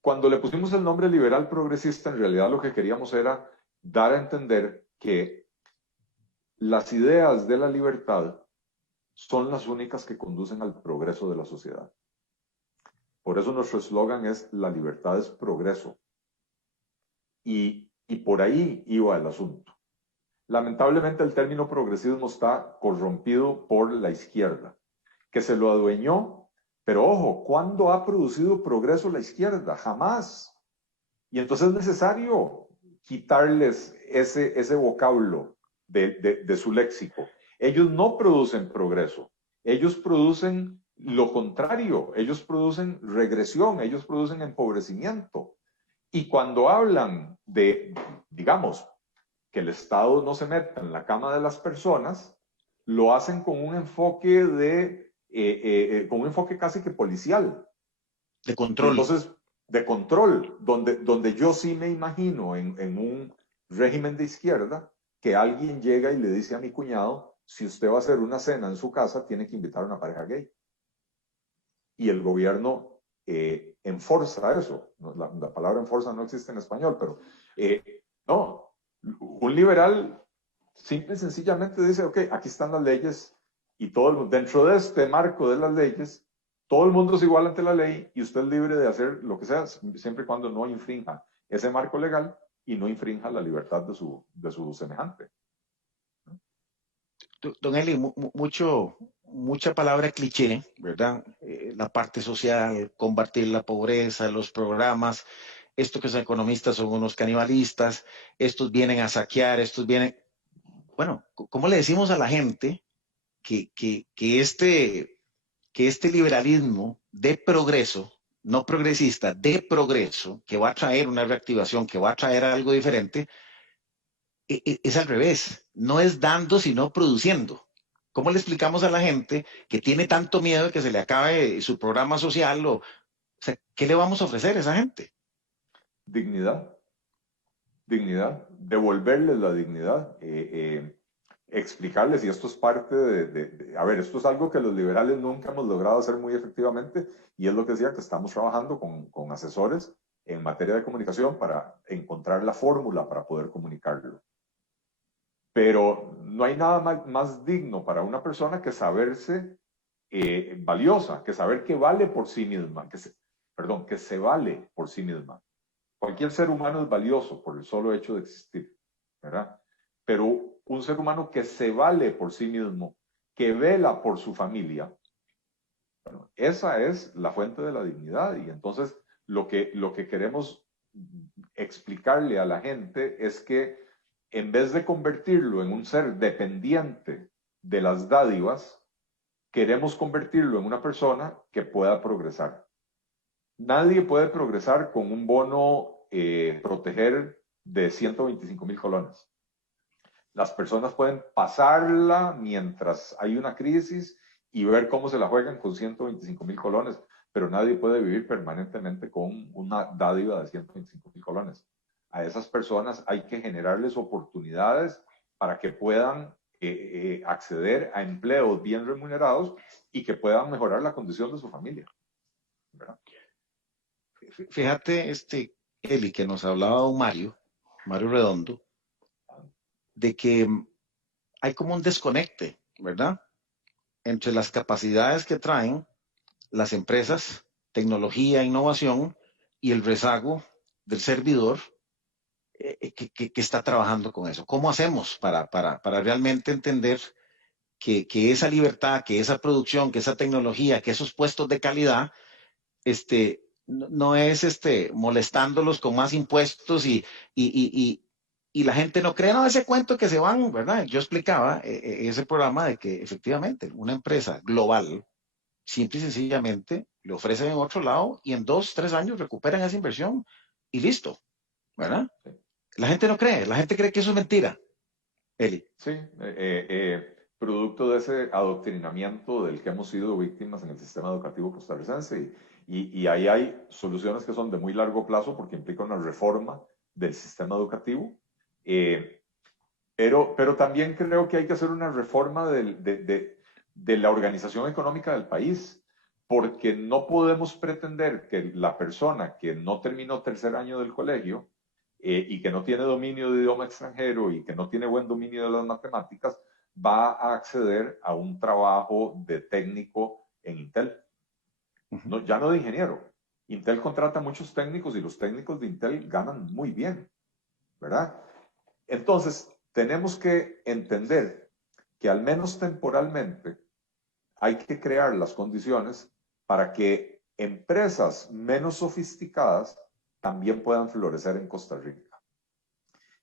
cuando le pusimos el nombre liberal progresista, en realidad lo que queríamos era dar a entender que las ideas de la libertad son las únicas que conducen al progreso de la sociedad. Por eso nuestro eslogan es la libertad es progreso. Y por ahí iba el asunto. Lamentablemente el término progresismo está corrompido por la izquierda, que se lo adueñó, pero ojo, ¿cuándo ha producido progreso la izquierda? Jamás. Y entonces es necesario quitarles ese vocablo de su léxico. Ellos no producen progreso, ellos producen lo contrario, ellos producen regresión, ellos producen empobrecimiento. Y cuando hablan de, digamos, que el Estado no se meta en la cama de las personas, lo hacen con un enfoque con un enfoque casi que policial. De Y control. entonces, de control, donde yo sí me imagino en un régimen de izquierda que alguien llega y le dice a mi cuñado, si usted va a hacer una cena en su casa, tiene que invitar a una pareja gay. Y el gobierno enforza eso. La palabra enforza no existe en español, pero no, un liberal simple y sencillamente dice, ok, aquí están las leyes y dentro de este marco de las leyes, todo el mundo es igual ante la ley y usted es libre de hacer lo que sea, siempre y cuando no infrinja ese marco legal y no infrinja la libertad de su semejante. Don Eli, mucha palabra cliché, ¿verdad? La parte social, combatir la pobreza, los programas, estos que son economistas son unos canibalistas, estos vienen a saquear, estos vienen... Bueno, ¿cómo le decimos a la gente que este liberalismo de progreso, no progresista, de progreso, que va a traer una reactivación, que va a traer algo diferente, es al revés, no es dando, sino produciendo? ¿Cómo le explicamos a la gente que tiene tanto miedo de que se le acabe su programa social? O sea, ¿qué le vamos a ofrecer a esa gente? Dignidad, devolverles la dignidad, explicarles, y esto es parte a ver, esto es algo que los liberales nunca hemos logrado hacer muy efectivamente, y es lo que decía, que estamos trabajando con asesores en materia de comunicación para encontrar la fórmula para poder comunicarlo. Pero no hay nada más digno para una persona que saberse valiosa, que saber que vale por sí misma, que se vale por sí misma. Cualquier ser humano es valioso por el solo hecho de existir, ¿verdad? Pero un ser humano que se vale por sí mismo, que vela por su familia, bueno, esa es la fuente de la dignidad. Y entonces lo que queremos explicarle a la gente es que en vez de convertirlo en un ser dependiente de las dádivas, queremos convertirlo en una persona que pueda progresar. Nadie puede progresar con un bono proteger de 125,000 colones. Las personas pueden pasarla mientras hay una crisis y ver cómo se la juegan con 125,000 colones, pero nadie puede vivir permanentemente con una dádiva de 125.000 colones. A esas personas hay que generarles oportunidades para que puedan acceder a empleos bien remunerados y que puedan mejorar la condición de su familia, ¿verdad? Fíjate, Eli, que nos hablaba un Mario Redondo, de que hay como un desconecte, ¿verdad? Entre las capacidades que traen las empresas, tecnología, innovación, y el rezago del servidor que está trabajando con eso. ¿Cómo hacemos para realmente entender que esa libertad, que esa producción, que esa tecnología, que esos puestos de calidad, no es molestándolos con más impuestos y la gente no cree, no, ese cuento que se van, ¿verdad? Yo explicaba ese programa de que efectivamente una empresa global, simple y sencillamente, le ofrecen en otro lado y en 2, 3 años recuperan esa inversión y listo, ¿verdad? La gente no cree, la gente cree que eso es mentira, Eli. Sí, producto de ese adoctrinamiento del que hemos sido víctimas en el sistema educativo costarricense. Y ahí hay soluciones que son de muy largo plazo porque implica una reforma del sistema educativo. Pero también creo que hay que hacer una reforma de la organización económica del país, porque no podemos pretender que la persona que no terminó tercer año del colegio y que no tiene dominio de idioma extranjero y que no tiene buen dominio de las matemáticas, va a acceder a un trabajo de técnico en Intel. No, ya no de ingeniero. Intel contrata muchos técnicos y los técnicos de Intel ganan muy bien, ¿verdad? Entonces, tenemos que entender que al menos temporalmente hay que crear las condiciones para que empresas menos sofisticadas también puedan florecer en Costa Rica.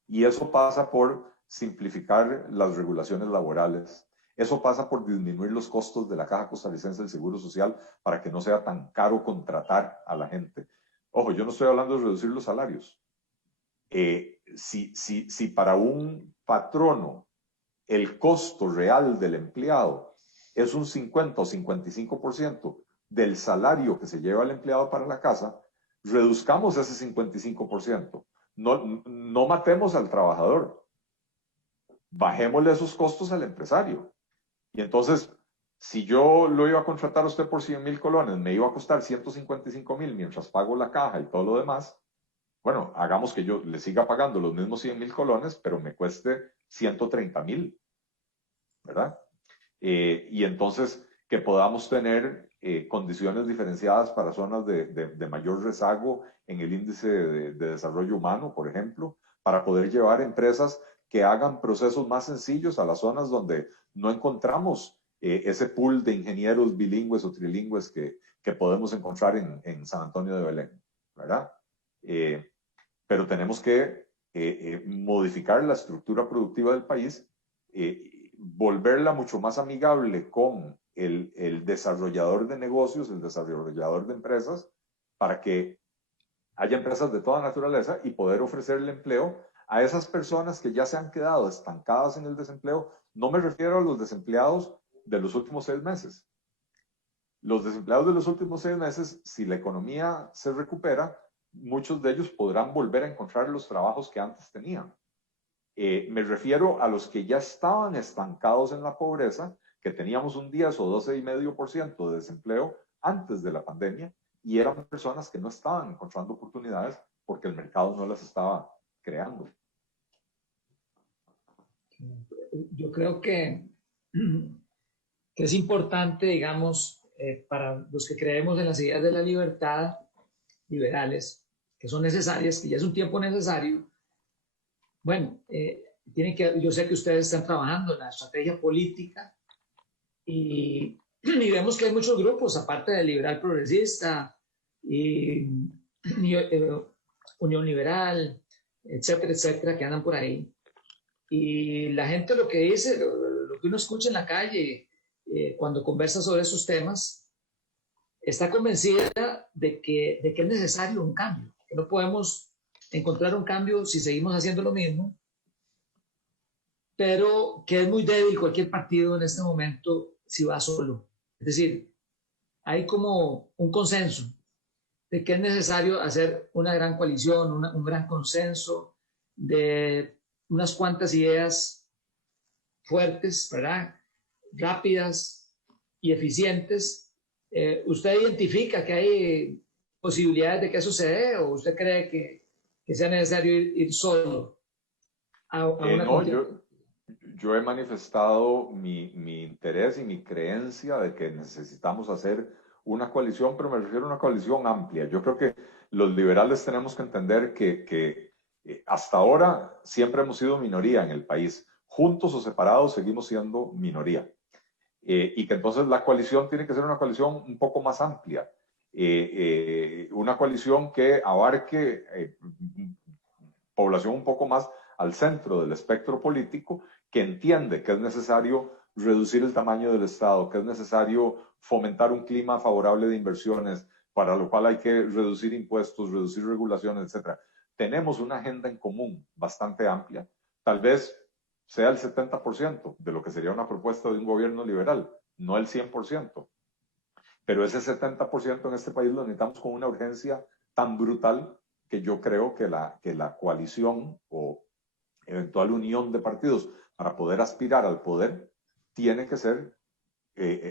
Y eso pasa por simplificar las regulaciones laborales. Eso pasa por disminuir los costos de la Caja Costarricense del Seguro Social para que no sea tan caro contratar a la gente. Ojo, yo no estoy hablando de reducir los salarios. Si para un patrono el costo real del empleado es un 50 o 55% del salario que se lleva el empleado para la casa, reduzcamos ese 55%. No matemos al trabajador, bajémosle esos costos al empresario. Y entonces, si yo lo iba a contratar a usted por 100.000 colones, me iba a costar 155.000 mientras pago la caja y todo lo demás. Bueno, hagamos que yo le siga pagando los mismos 100.000 colones, pero me cueste 130.000, ¿verdad? Y entonces que podamos tener condiciones diferenciadas para zonas de mayor rezago en el índice de desarrollo humano, por ejemplo, para poder llevar empresas que hagan procesos más sencillos a las zonas donde no encontramos ese pool de ingenieros bilingües o trilingües que podemos encontrar en San Antonio de Belén, ¿verdad? Pero tenemos que modificar la estructura productiva del país, volverla mucho más amigable con el desarrollador de negocios, el desarrollador de empresas, para que haya empresas de toda naturaleza y poder ofrecerle empleo a esas personas que ya se han quedado estancadas en el desempleo. No me refiero a los desempleados de los últimos 6 meses. Los desempleados de los últimos 6 meses, si la economía se recupera, muchos de ellos podrán volver a encontrar los trabajos que antes tenían. Me refiero a los que ya estaban estancados en la pobreza, que teníamos un 10 o 12,5% de desempleo antes de la pandemia y eran personas que no estaban encontrando oportunidades porque el mercado no las estaba creando. Yo creo que es importante, digamos, para los que creemos en las ideas de la libertad, liberales, que son necesarias, que ya es un tiempo necesario. Bueno, yo sé que ustedes están trabajando en la estrategia política y vemos que hay muchos grupos, aparte del liberal progresista y Unión Liberal, etcétera, etcétera, que andan por ahí. Y la gente lo que dice, lo que uno escucha en la calle cuando conversa sobre esos temas, está convencida de que es necesario un cambio, que no podemos encontrar un cambio si seguimos haciendo lo mismo, pero que es muy débil cualquier partido en este momento si va solo. Es decir, hay como un consenso de que es necesario hacer una gran coalición, un gran consenso de unas cuantas ideas fuertes, ¿verdad? Rápidas y eficientes. ¿Usted identifica que hay posibilidades de que eso se dé o usted cree que sea necesario ir solo a una No, contienda? yo he manifestado mi interés y mi creencia de que necesitamos hacer una coalición, pero me refiero a una coalición amplia. Yo creo que los liberales tenemos que entender que hasta ahora siempre hemos sido minoría en el país. Juntos o separados seguimos siendo minoría. Y que entonces la coalición tiene que ser una coalición un poco más amplia. Una coalición que abarque población un poco más al centro del espectro político, que entiende que es necesario reducir el tamaño del Estado, que es necesario fomentar un clima favorable de inversiones, para lo cual hay que reducir impuestos, reducir regulaciones, etc. Tenemos una agenda en común bastante amplia. Tal vez sea el 70% de lo que sería una propuesta de un gobierno liberal, no el 100%. Pero ese 70% en este país lo necesitamos con una urgencia tan brutal que yo creo que la coalición o eventual unión de partidos para poder aspirar al poder tiene que ser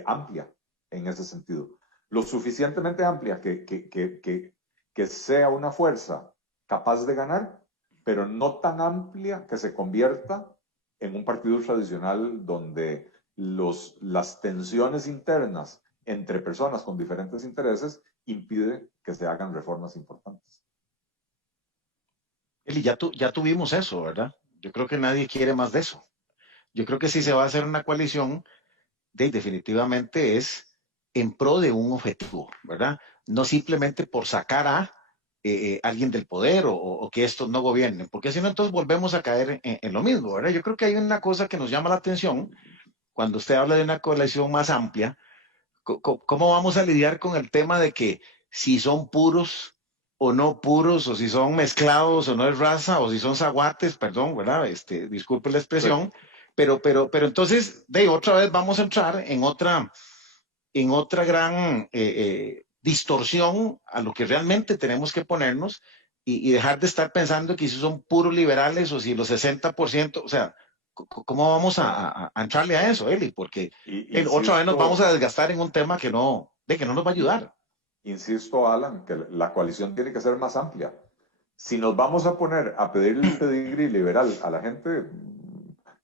amplia en ese sentido. Lo suficientemente amplia que sea una fuerza capaz de ganar, pero no tan amplia que se convierta en un partido tradicional donde las tensiones internas entre personas con diferentes intereses impide que se hagan reformas importantes. Eli, ya tuvimos eso, ¿verdad? Yo creo que nadie quiere más de eso. Yo creo que si se va a hacer una coalición, definitivamente es en pro de un objetivo, ¿verdad? No simplemente por sacar a alguien del poder o que estos no gobiernen, porque si no, entonces volvemos a caer en lo mismo, ¿verdad? Yo creo que hay una cosa que nos llama la atención cuando usted habla de una coalición más amplia. ¿Cómo vamos a lidiar con el tema de que si son puros o no puros, o si son mezclados o no es raza, o si son zaguates, perdón, ¿verdad? Disculpe la Sí. expresión, pero entonces, otra vez vamos a entrar en otra gran distorsión a lo que realmente tenemos que ponernos y dejar de estar pensando que si son puros liberales o si los 60%, o sea, ¿cómo vamos a entrarle a eso, Eli? Porque otra vez nos vamos a desgastar en un tema que no nos va a ayudar. Insisto, Alan, que la coalición tiene que ser más amplia. Si nos vamos a poner a pedirle el pedigrí liberal a la gente,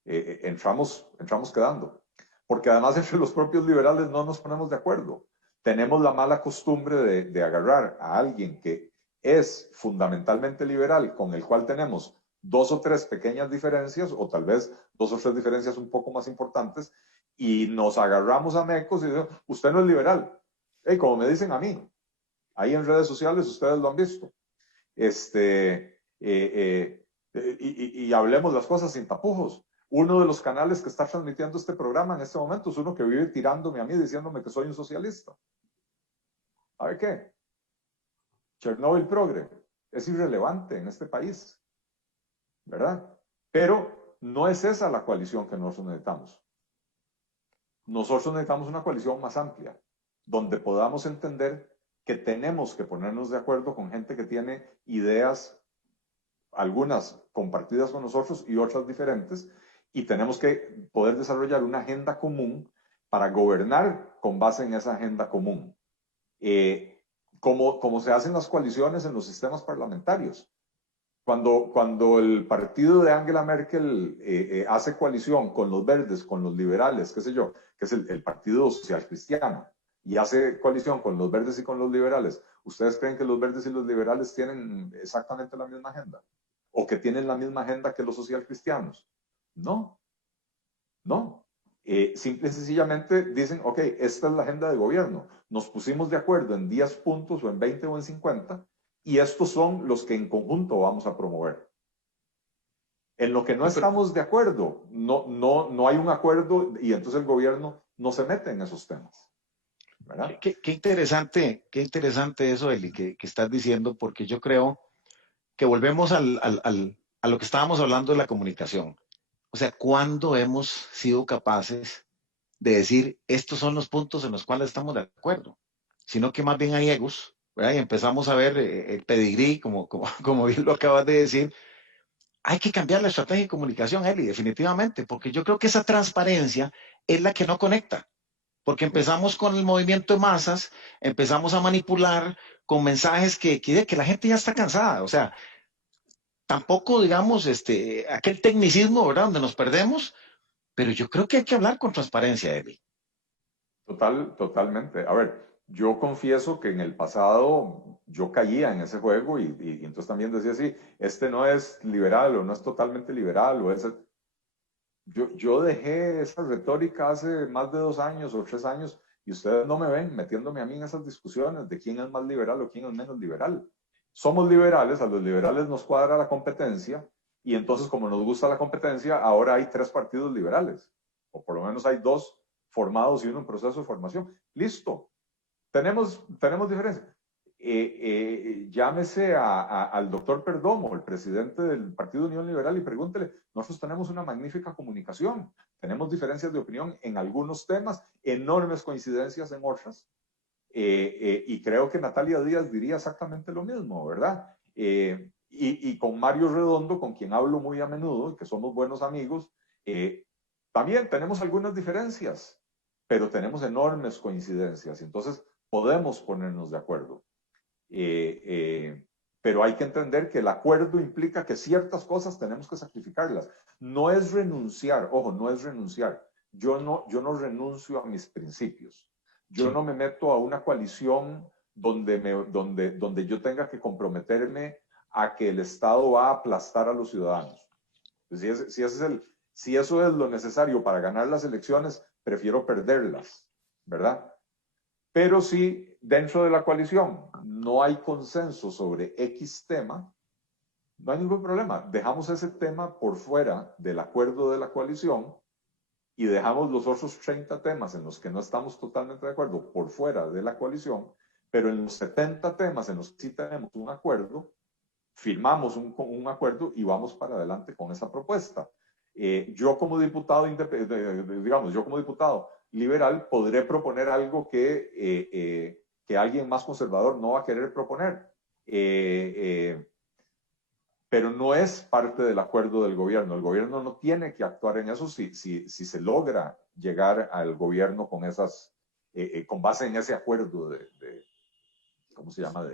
entramos quedando. Porque además entre los propios liberales no nos ponemos de acuerdo. Tenemos la mala costumbre de agarrar a alguien que es fundamentalmente liberal, con el cual tenemos dos o tres pequeñas diferencias, o tal vez dos o tres diferencias un poco más importantes, y nos agarramos a mecos y decimos, usted no es liberal. Como me dicen a mí, ahí en redes sociales ustedes lo han visto. Y hablemos las cosas sin tapujos. Uno de los canales que está transmitiendo este programa en este momento es uno que vive tirándome a mí diciéndome que soy un socialista. ¿Sabe qué? Chernobyl Progre es irrelevante en este país, ¿verdad? Pero no es esa la coalición que nosotros necesitamos. Nosotros necesitamos una coalición más amplia, donde podamos entender que tenemos que ponernos de acuerdo con gente que tiene ideas, algunas compartidas con nosotros y otras diferentes, y tenemos que poder desarrollar una agenda común para gobernar con base en esa agenda común. Como se hacen las coaliciones en los sistemas parlamentarios. Cuando el partido de Angela Merkel hace coalición con los verdes, con los liberales, qué sé yo, que es el Partido Social Cristiano, y hace coalición con los verdes y con los liberales, ¿ustedes creen que los verdes y los liberales tienen exactamente la misma agenda? ¿O que tienen la misma agenda que los social cristianos? No, no. Simple y sencillamente dicen, ok, esta es la agenda de gobierno. Nos pusimos de acuerdo en 10 puntos o en 20 o en 50 y estos son los que en conjunto vamos a promover. En lo que no estamos de acuerdo, no hay un acuerdo y entonces el gobierno no se mete en esos temas. ¿Verdad? Qué interesante eso, Eli, que estás diciendo, porque yo creo que volvemos a lo que estábamos hablando de la comunicación. O sea, ¿cuándo hemos sido capaces de decir estos son los puntos en los cuales estamos de acuerdo? sino que más bien hay egos, ¿verdad? Y empezamos a ver el pedigrí, como bien lo acabas de decir. Hay que cambiar la estrategia de comunicación, Eli, definitivamente, porque yo creo que esa transparencia es la que no conecta, porque empezamos con el movimiento de masas, empezamos a manipular con mensajes que la gente ya está cansada, o sea, tampoco, digamos, aquel tecnicismo, ¿verdad?, donde nos perdemos, pero yo creo que hay que hablar con transparencia, Eli. Totalmente. A ver, yo confieso que en el pasado yo caía en ese juego y entonces también decía así, este no es liberal o no es totalmente liberal o es... Yo dejé esa retórica hace más de 2 años o 3 años y ustedes no me ven metiéndome a mí en esas discusiones de quién es más liberal o quién es menos liberal. Somos liberales, a los liberales nos cuadra la competencia y entonces como nos gusta la competencia, ahora hay 3 partidos liberales, o por lo menos hay 2 formados y uno en proceso de formación. Listo, tenemos diferencias. Llámese al doctor Perdomo, el presidente del Partido Unión Liberal, y pregúntele, nosotros tenemos una magnífica comunicación, tenemos diferencias de opinión en algunos temas, enormes coincidencias en otras, y creo que Natalia Díaz diría exactamente lo mismo, ¿verdad? Y con Mario Redondo, con quien hablo muy a menudo, y que somos buenos amigos, también tenemos algunas diferencias, pero tenemos enormes coincidencias, entonces podemos ponernos de acuerdo. Pero hay que entender que el acuerdo implica que ciertas cosas tenemos que sacrificarlas. No es renunciar, ojo, no es renunciar. Yo no renuncio a mis principios. Yo Sí. no me meto a una coalición donde yo tenga que comprometerme a que el Estado va a aplastar a los ciudadanos. Si eso es lo necesario para ganar las elecciones, prefiero perderlas, ¿verdad? Pero si dentro de la coalición no hay consenso sobre X tema, no hay ningún problema. Dejamos ese tema por fuera del acuerdo de la coalición y dejamos los otros 30 temas en los que no estamos totalmente de acuerdo por fuera de la coalición, pero en los 70 temas en los que sí tenemos un acuerdo, firmamos un acuerdo y vamos para adelante con esa propuesta. Yo como diputado, digamos, yo como diputado liberal podré proponer algo que alguien más conservador no va a querer proponer. Pero no es parte del acuerdo del gobierno. El gobierno no tiene que actuar en eso si se logra llegar al gobierno con con base en ese acuerdo ¿cómo se llama?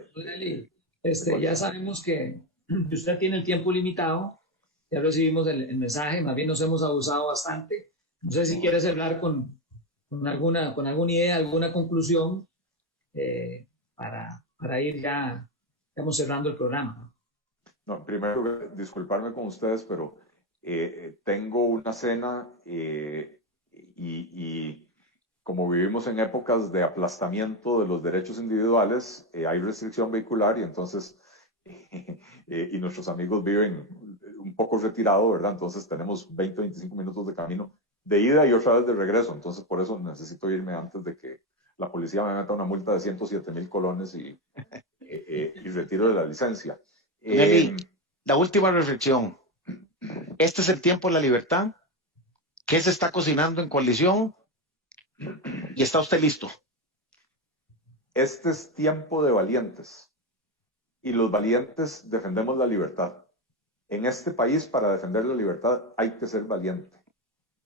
Ya sabemos que usted tiene el tiempo limitado, ya recibimos el mensaje, más bien nos hemos abusado bastante. No sé si quieres hablar con alguna idea, alguna conclusión para ir ya, estamos cerrando el programa. No, primero, disculparme con ustedes, pero tengo una cena y como vivimos en épocas de aplastamiento de los derechos individuales, hay restricción vehicular y entonces, y nuestros amigos viven un poco retirado, ¿verdad? Entonces tenemos 20 o 25 minutos de camino de ida y otra vez de regreso. Entonces por eso necesito irme antes de que la policía me meta una multa de 107,000 colones y retiro de la licencia. Eli, la última reflexión. Este es el tiempo de la libertad. ¿Qué se está cocinando en coalición? ¿Y está usted listo? Este es tiempo de valientes y los valientes defendemos la libertad. En este país, para defender la libertad, hay que ser valiente,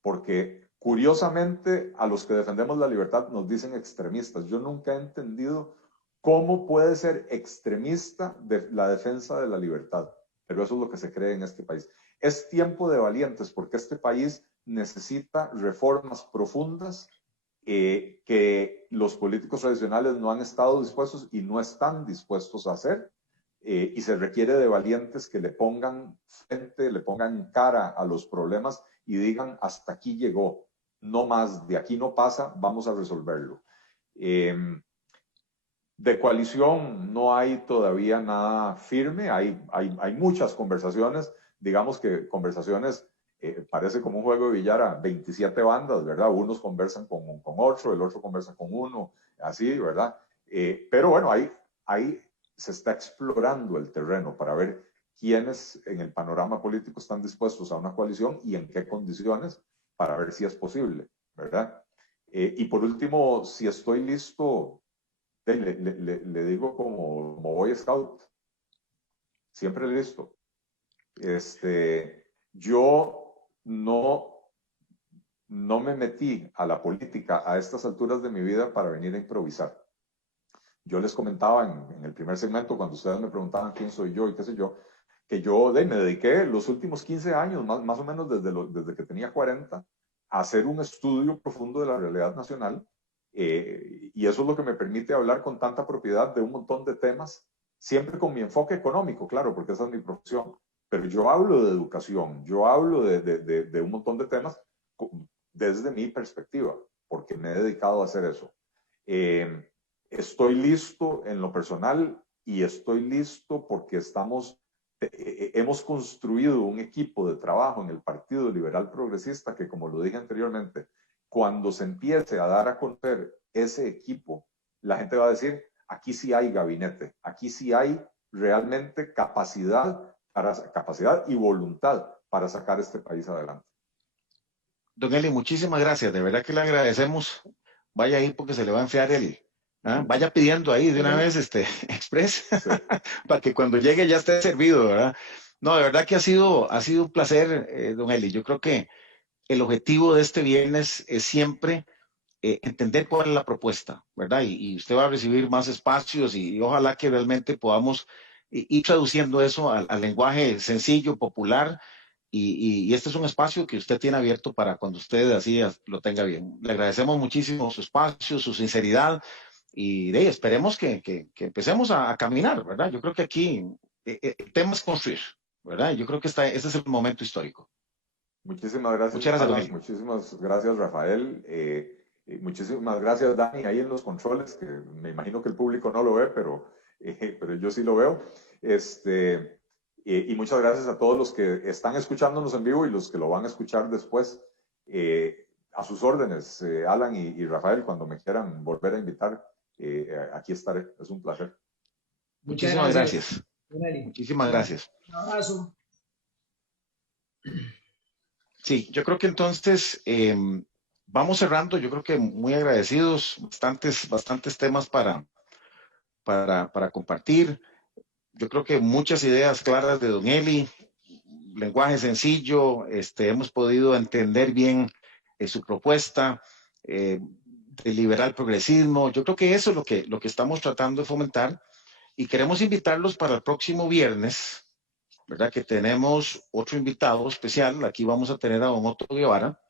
porque curiosamente a los que defendemos la libertad nos dicen extremistas. Yo nunca he entendido cómo puede ser extremista la defensa de la libertad, pero eso es lo que se cree en este país. Es tiempo de valientes porque este país necesita reformas profundas que los políticos tradicionales no han estado dispuestos y no están dispuestos a hacer. Y se requiere de valientes que le pongan frente, le pongan cara a los problemas y digan, hasta aquí llegó, no más, de aquí no pasa, vamos a resolverlo. De coalición no hay todavía nada firme, hay muchas conversaciones, digamos que conversaciones, parece como un juego de billar a 27 bandas, ¿verdad? Unos conversan con otro, el otro conversa con uno, así, ¿verdad? Pero bueno, ahí se está explorando el terreno para ver quiénes en el panorama político están dispuestos a una coalición y en qué condiciones para ver si es posible, ¿verdad? Y por último, si estoy listo, le digo como Boy Scout, siempre listo. Yo no me metí a la política a estas alturas de mi vida para venir a improvisar. Yo les comentaba en el primer segmento, cuando ustedes me preguntaban quién soy yo y qué sé yo, que yo me dediqué los últimos 15 años, más o menos desde que tenía 40, a hacer un estudio profundo de la realidad nacional. Y eso es lo que me permite hablar con tanta propiedad de un montón de temas, siempre con mi enfoque económico, claro, porque esa es mi profesión. Pero yo hablo de educación, yo hablo de un montón de temas desde mi perspectiva, porque me he dedicado a hacer eso. Estoy listo en lo personal y estoy listo porque hemos construido un equipo de trabajo en el Partido Liberal Progresista que, como lo dije anteriormente, cuando se empiece a dar a conocer ese equipo, la gente va a decir, aquí sí hay gabinete, aquí sí hay realmente capacidad y voluntad para sacar este país adelante. Don Eli, muchísimas gracias. De verdad que le agradecemos. Vaya ahí porque se le va a enfriar vaya pidiendo ahí de una vez express Sí. para que cuando llegue ya esté servido, ¿verdad? No, de verdad que ha sido un placer, don Eli. Yo creo que el objetivo de este viernes es siempre entender cuál es la propuesta, ¿verdad? Y usted va a recibir más espacios y ojalá que realmente podamos ir traduciendo eso al lenguaje sencillo, popular. Y este es un espacio que usted tiene abierto para cuando usted así lo tenga bien. Le agradecemos muchísimo su espacio, su sinceridad y esperemos que empecemos a caminar, ¿verdad? Yo creo que aquí el tema es construir, ¿verdad? Yo creo que este es el momento histórico. Muchísimas gracias, Muchas gracias, don Alan. Eli. Muchísimas gracias, Rafael. Muchísimas gracias, Dani, ahí en los controles, que me imagino que el público no lo ve, pero yo sí lo veo. Y muchas gracias a todos los que están escuchándonos en vivo y los que lo van a escuchar después. A sus órdenes, Alan y Rafael, cuando me quieran volver a invitar, aquí estaré. Es un placer. Muchas Muchísimas gracias, gracias. don Eli. Muchísimas gracias. Un abrazo. Sí, yo creo que entonces vamos cerrando. Yo creo que muy agradecidos, bastantes temas para compartir. Yo creo que muchas ideas claras de Don Eli, lenguaje sencillo, hemos podido entender bien su propuesta de liberal progresismo. Yo creo que eso es lo que estamos tratando de fomentar y queremos invitarlos para el próximo viernes, ¿verdad? Que tenemos otro invitado especial. Aquí vamos a tener a don Otto Guevara,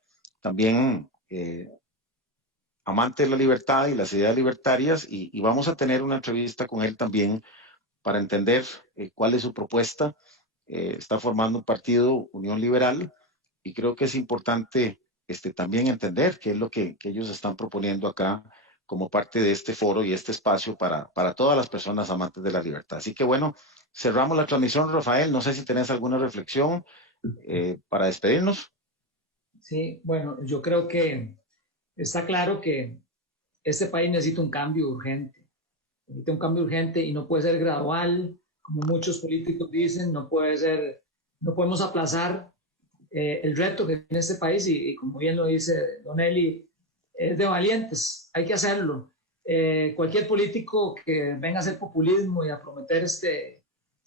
también amante de la libertad y las ideas libertarias, y vamos a tener una entrevista con él también para entender cuál es su propuesta. Está formando un partido, Unión Liberal, y creo que es importante también entender qué es lo que ellos están proponiendo acá como parte de este foro y este espacio para todas las personas amantes de la libertad. Así que bueno, cerramos la transmisión, Rafael. No sé si tenés alguna reflexión para despedirnos. Sí, bueno, yo creo que está claro que este país necesita un cambio urgente. Necesita un cambio urgente y no puede ser gradual, como muchos políticos dicen, no podemos aplazar el reto que tiene este país y como bien lo dice Don Eli, es de valientes, hay que hacerlo. Cualquier político que venga a hacer populismo y a prometer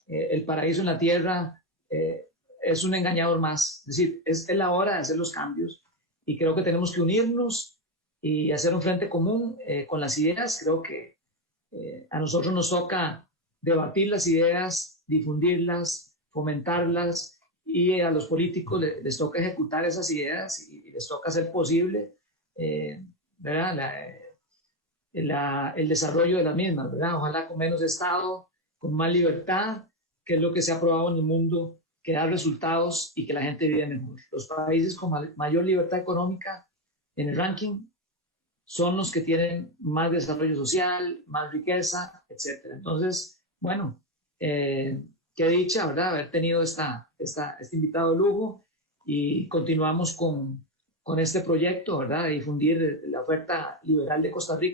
el paraíso en la tierra es un engañador más. Es decir, es la hora de hacer los cambios y creo que tenemos que unirnos y hacer un frente común con las ideas. Creo que a nosotros nos toca debatir las ideas, difundirlas, fomentarlas y a los políticos les toca ejecutar esas ideas y les toca hacer posible ¿verdad? El desarrollo de las mismas, ¿verdad? Ojalá con menos Estado, con más libertad, que es lo que se ha probado en el mundo, que da resultados y que la gente vive mejor. Los países con mayor libertad económica en el ranking son los que tienen más desarrollo social, más riqueza, etc. Entonces, bueno, qué dicha, ¿verdad? Haber tenido este invitado de lujo y continuamos con este proyecto, ¿verdad? De difundir la oferta liberal de Costa Rica.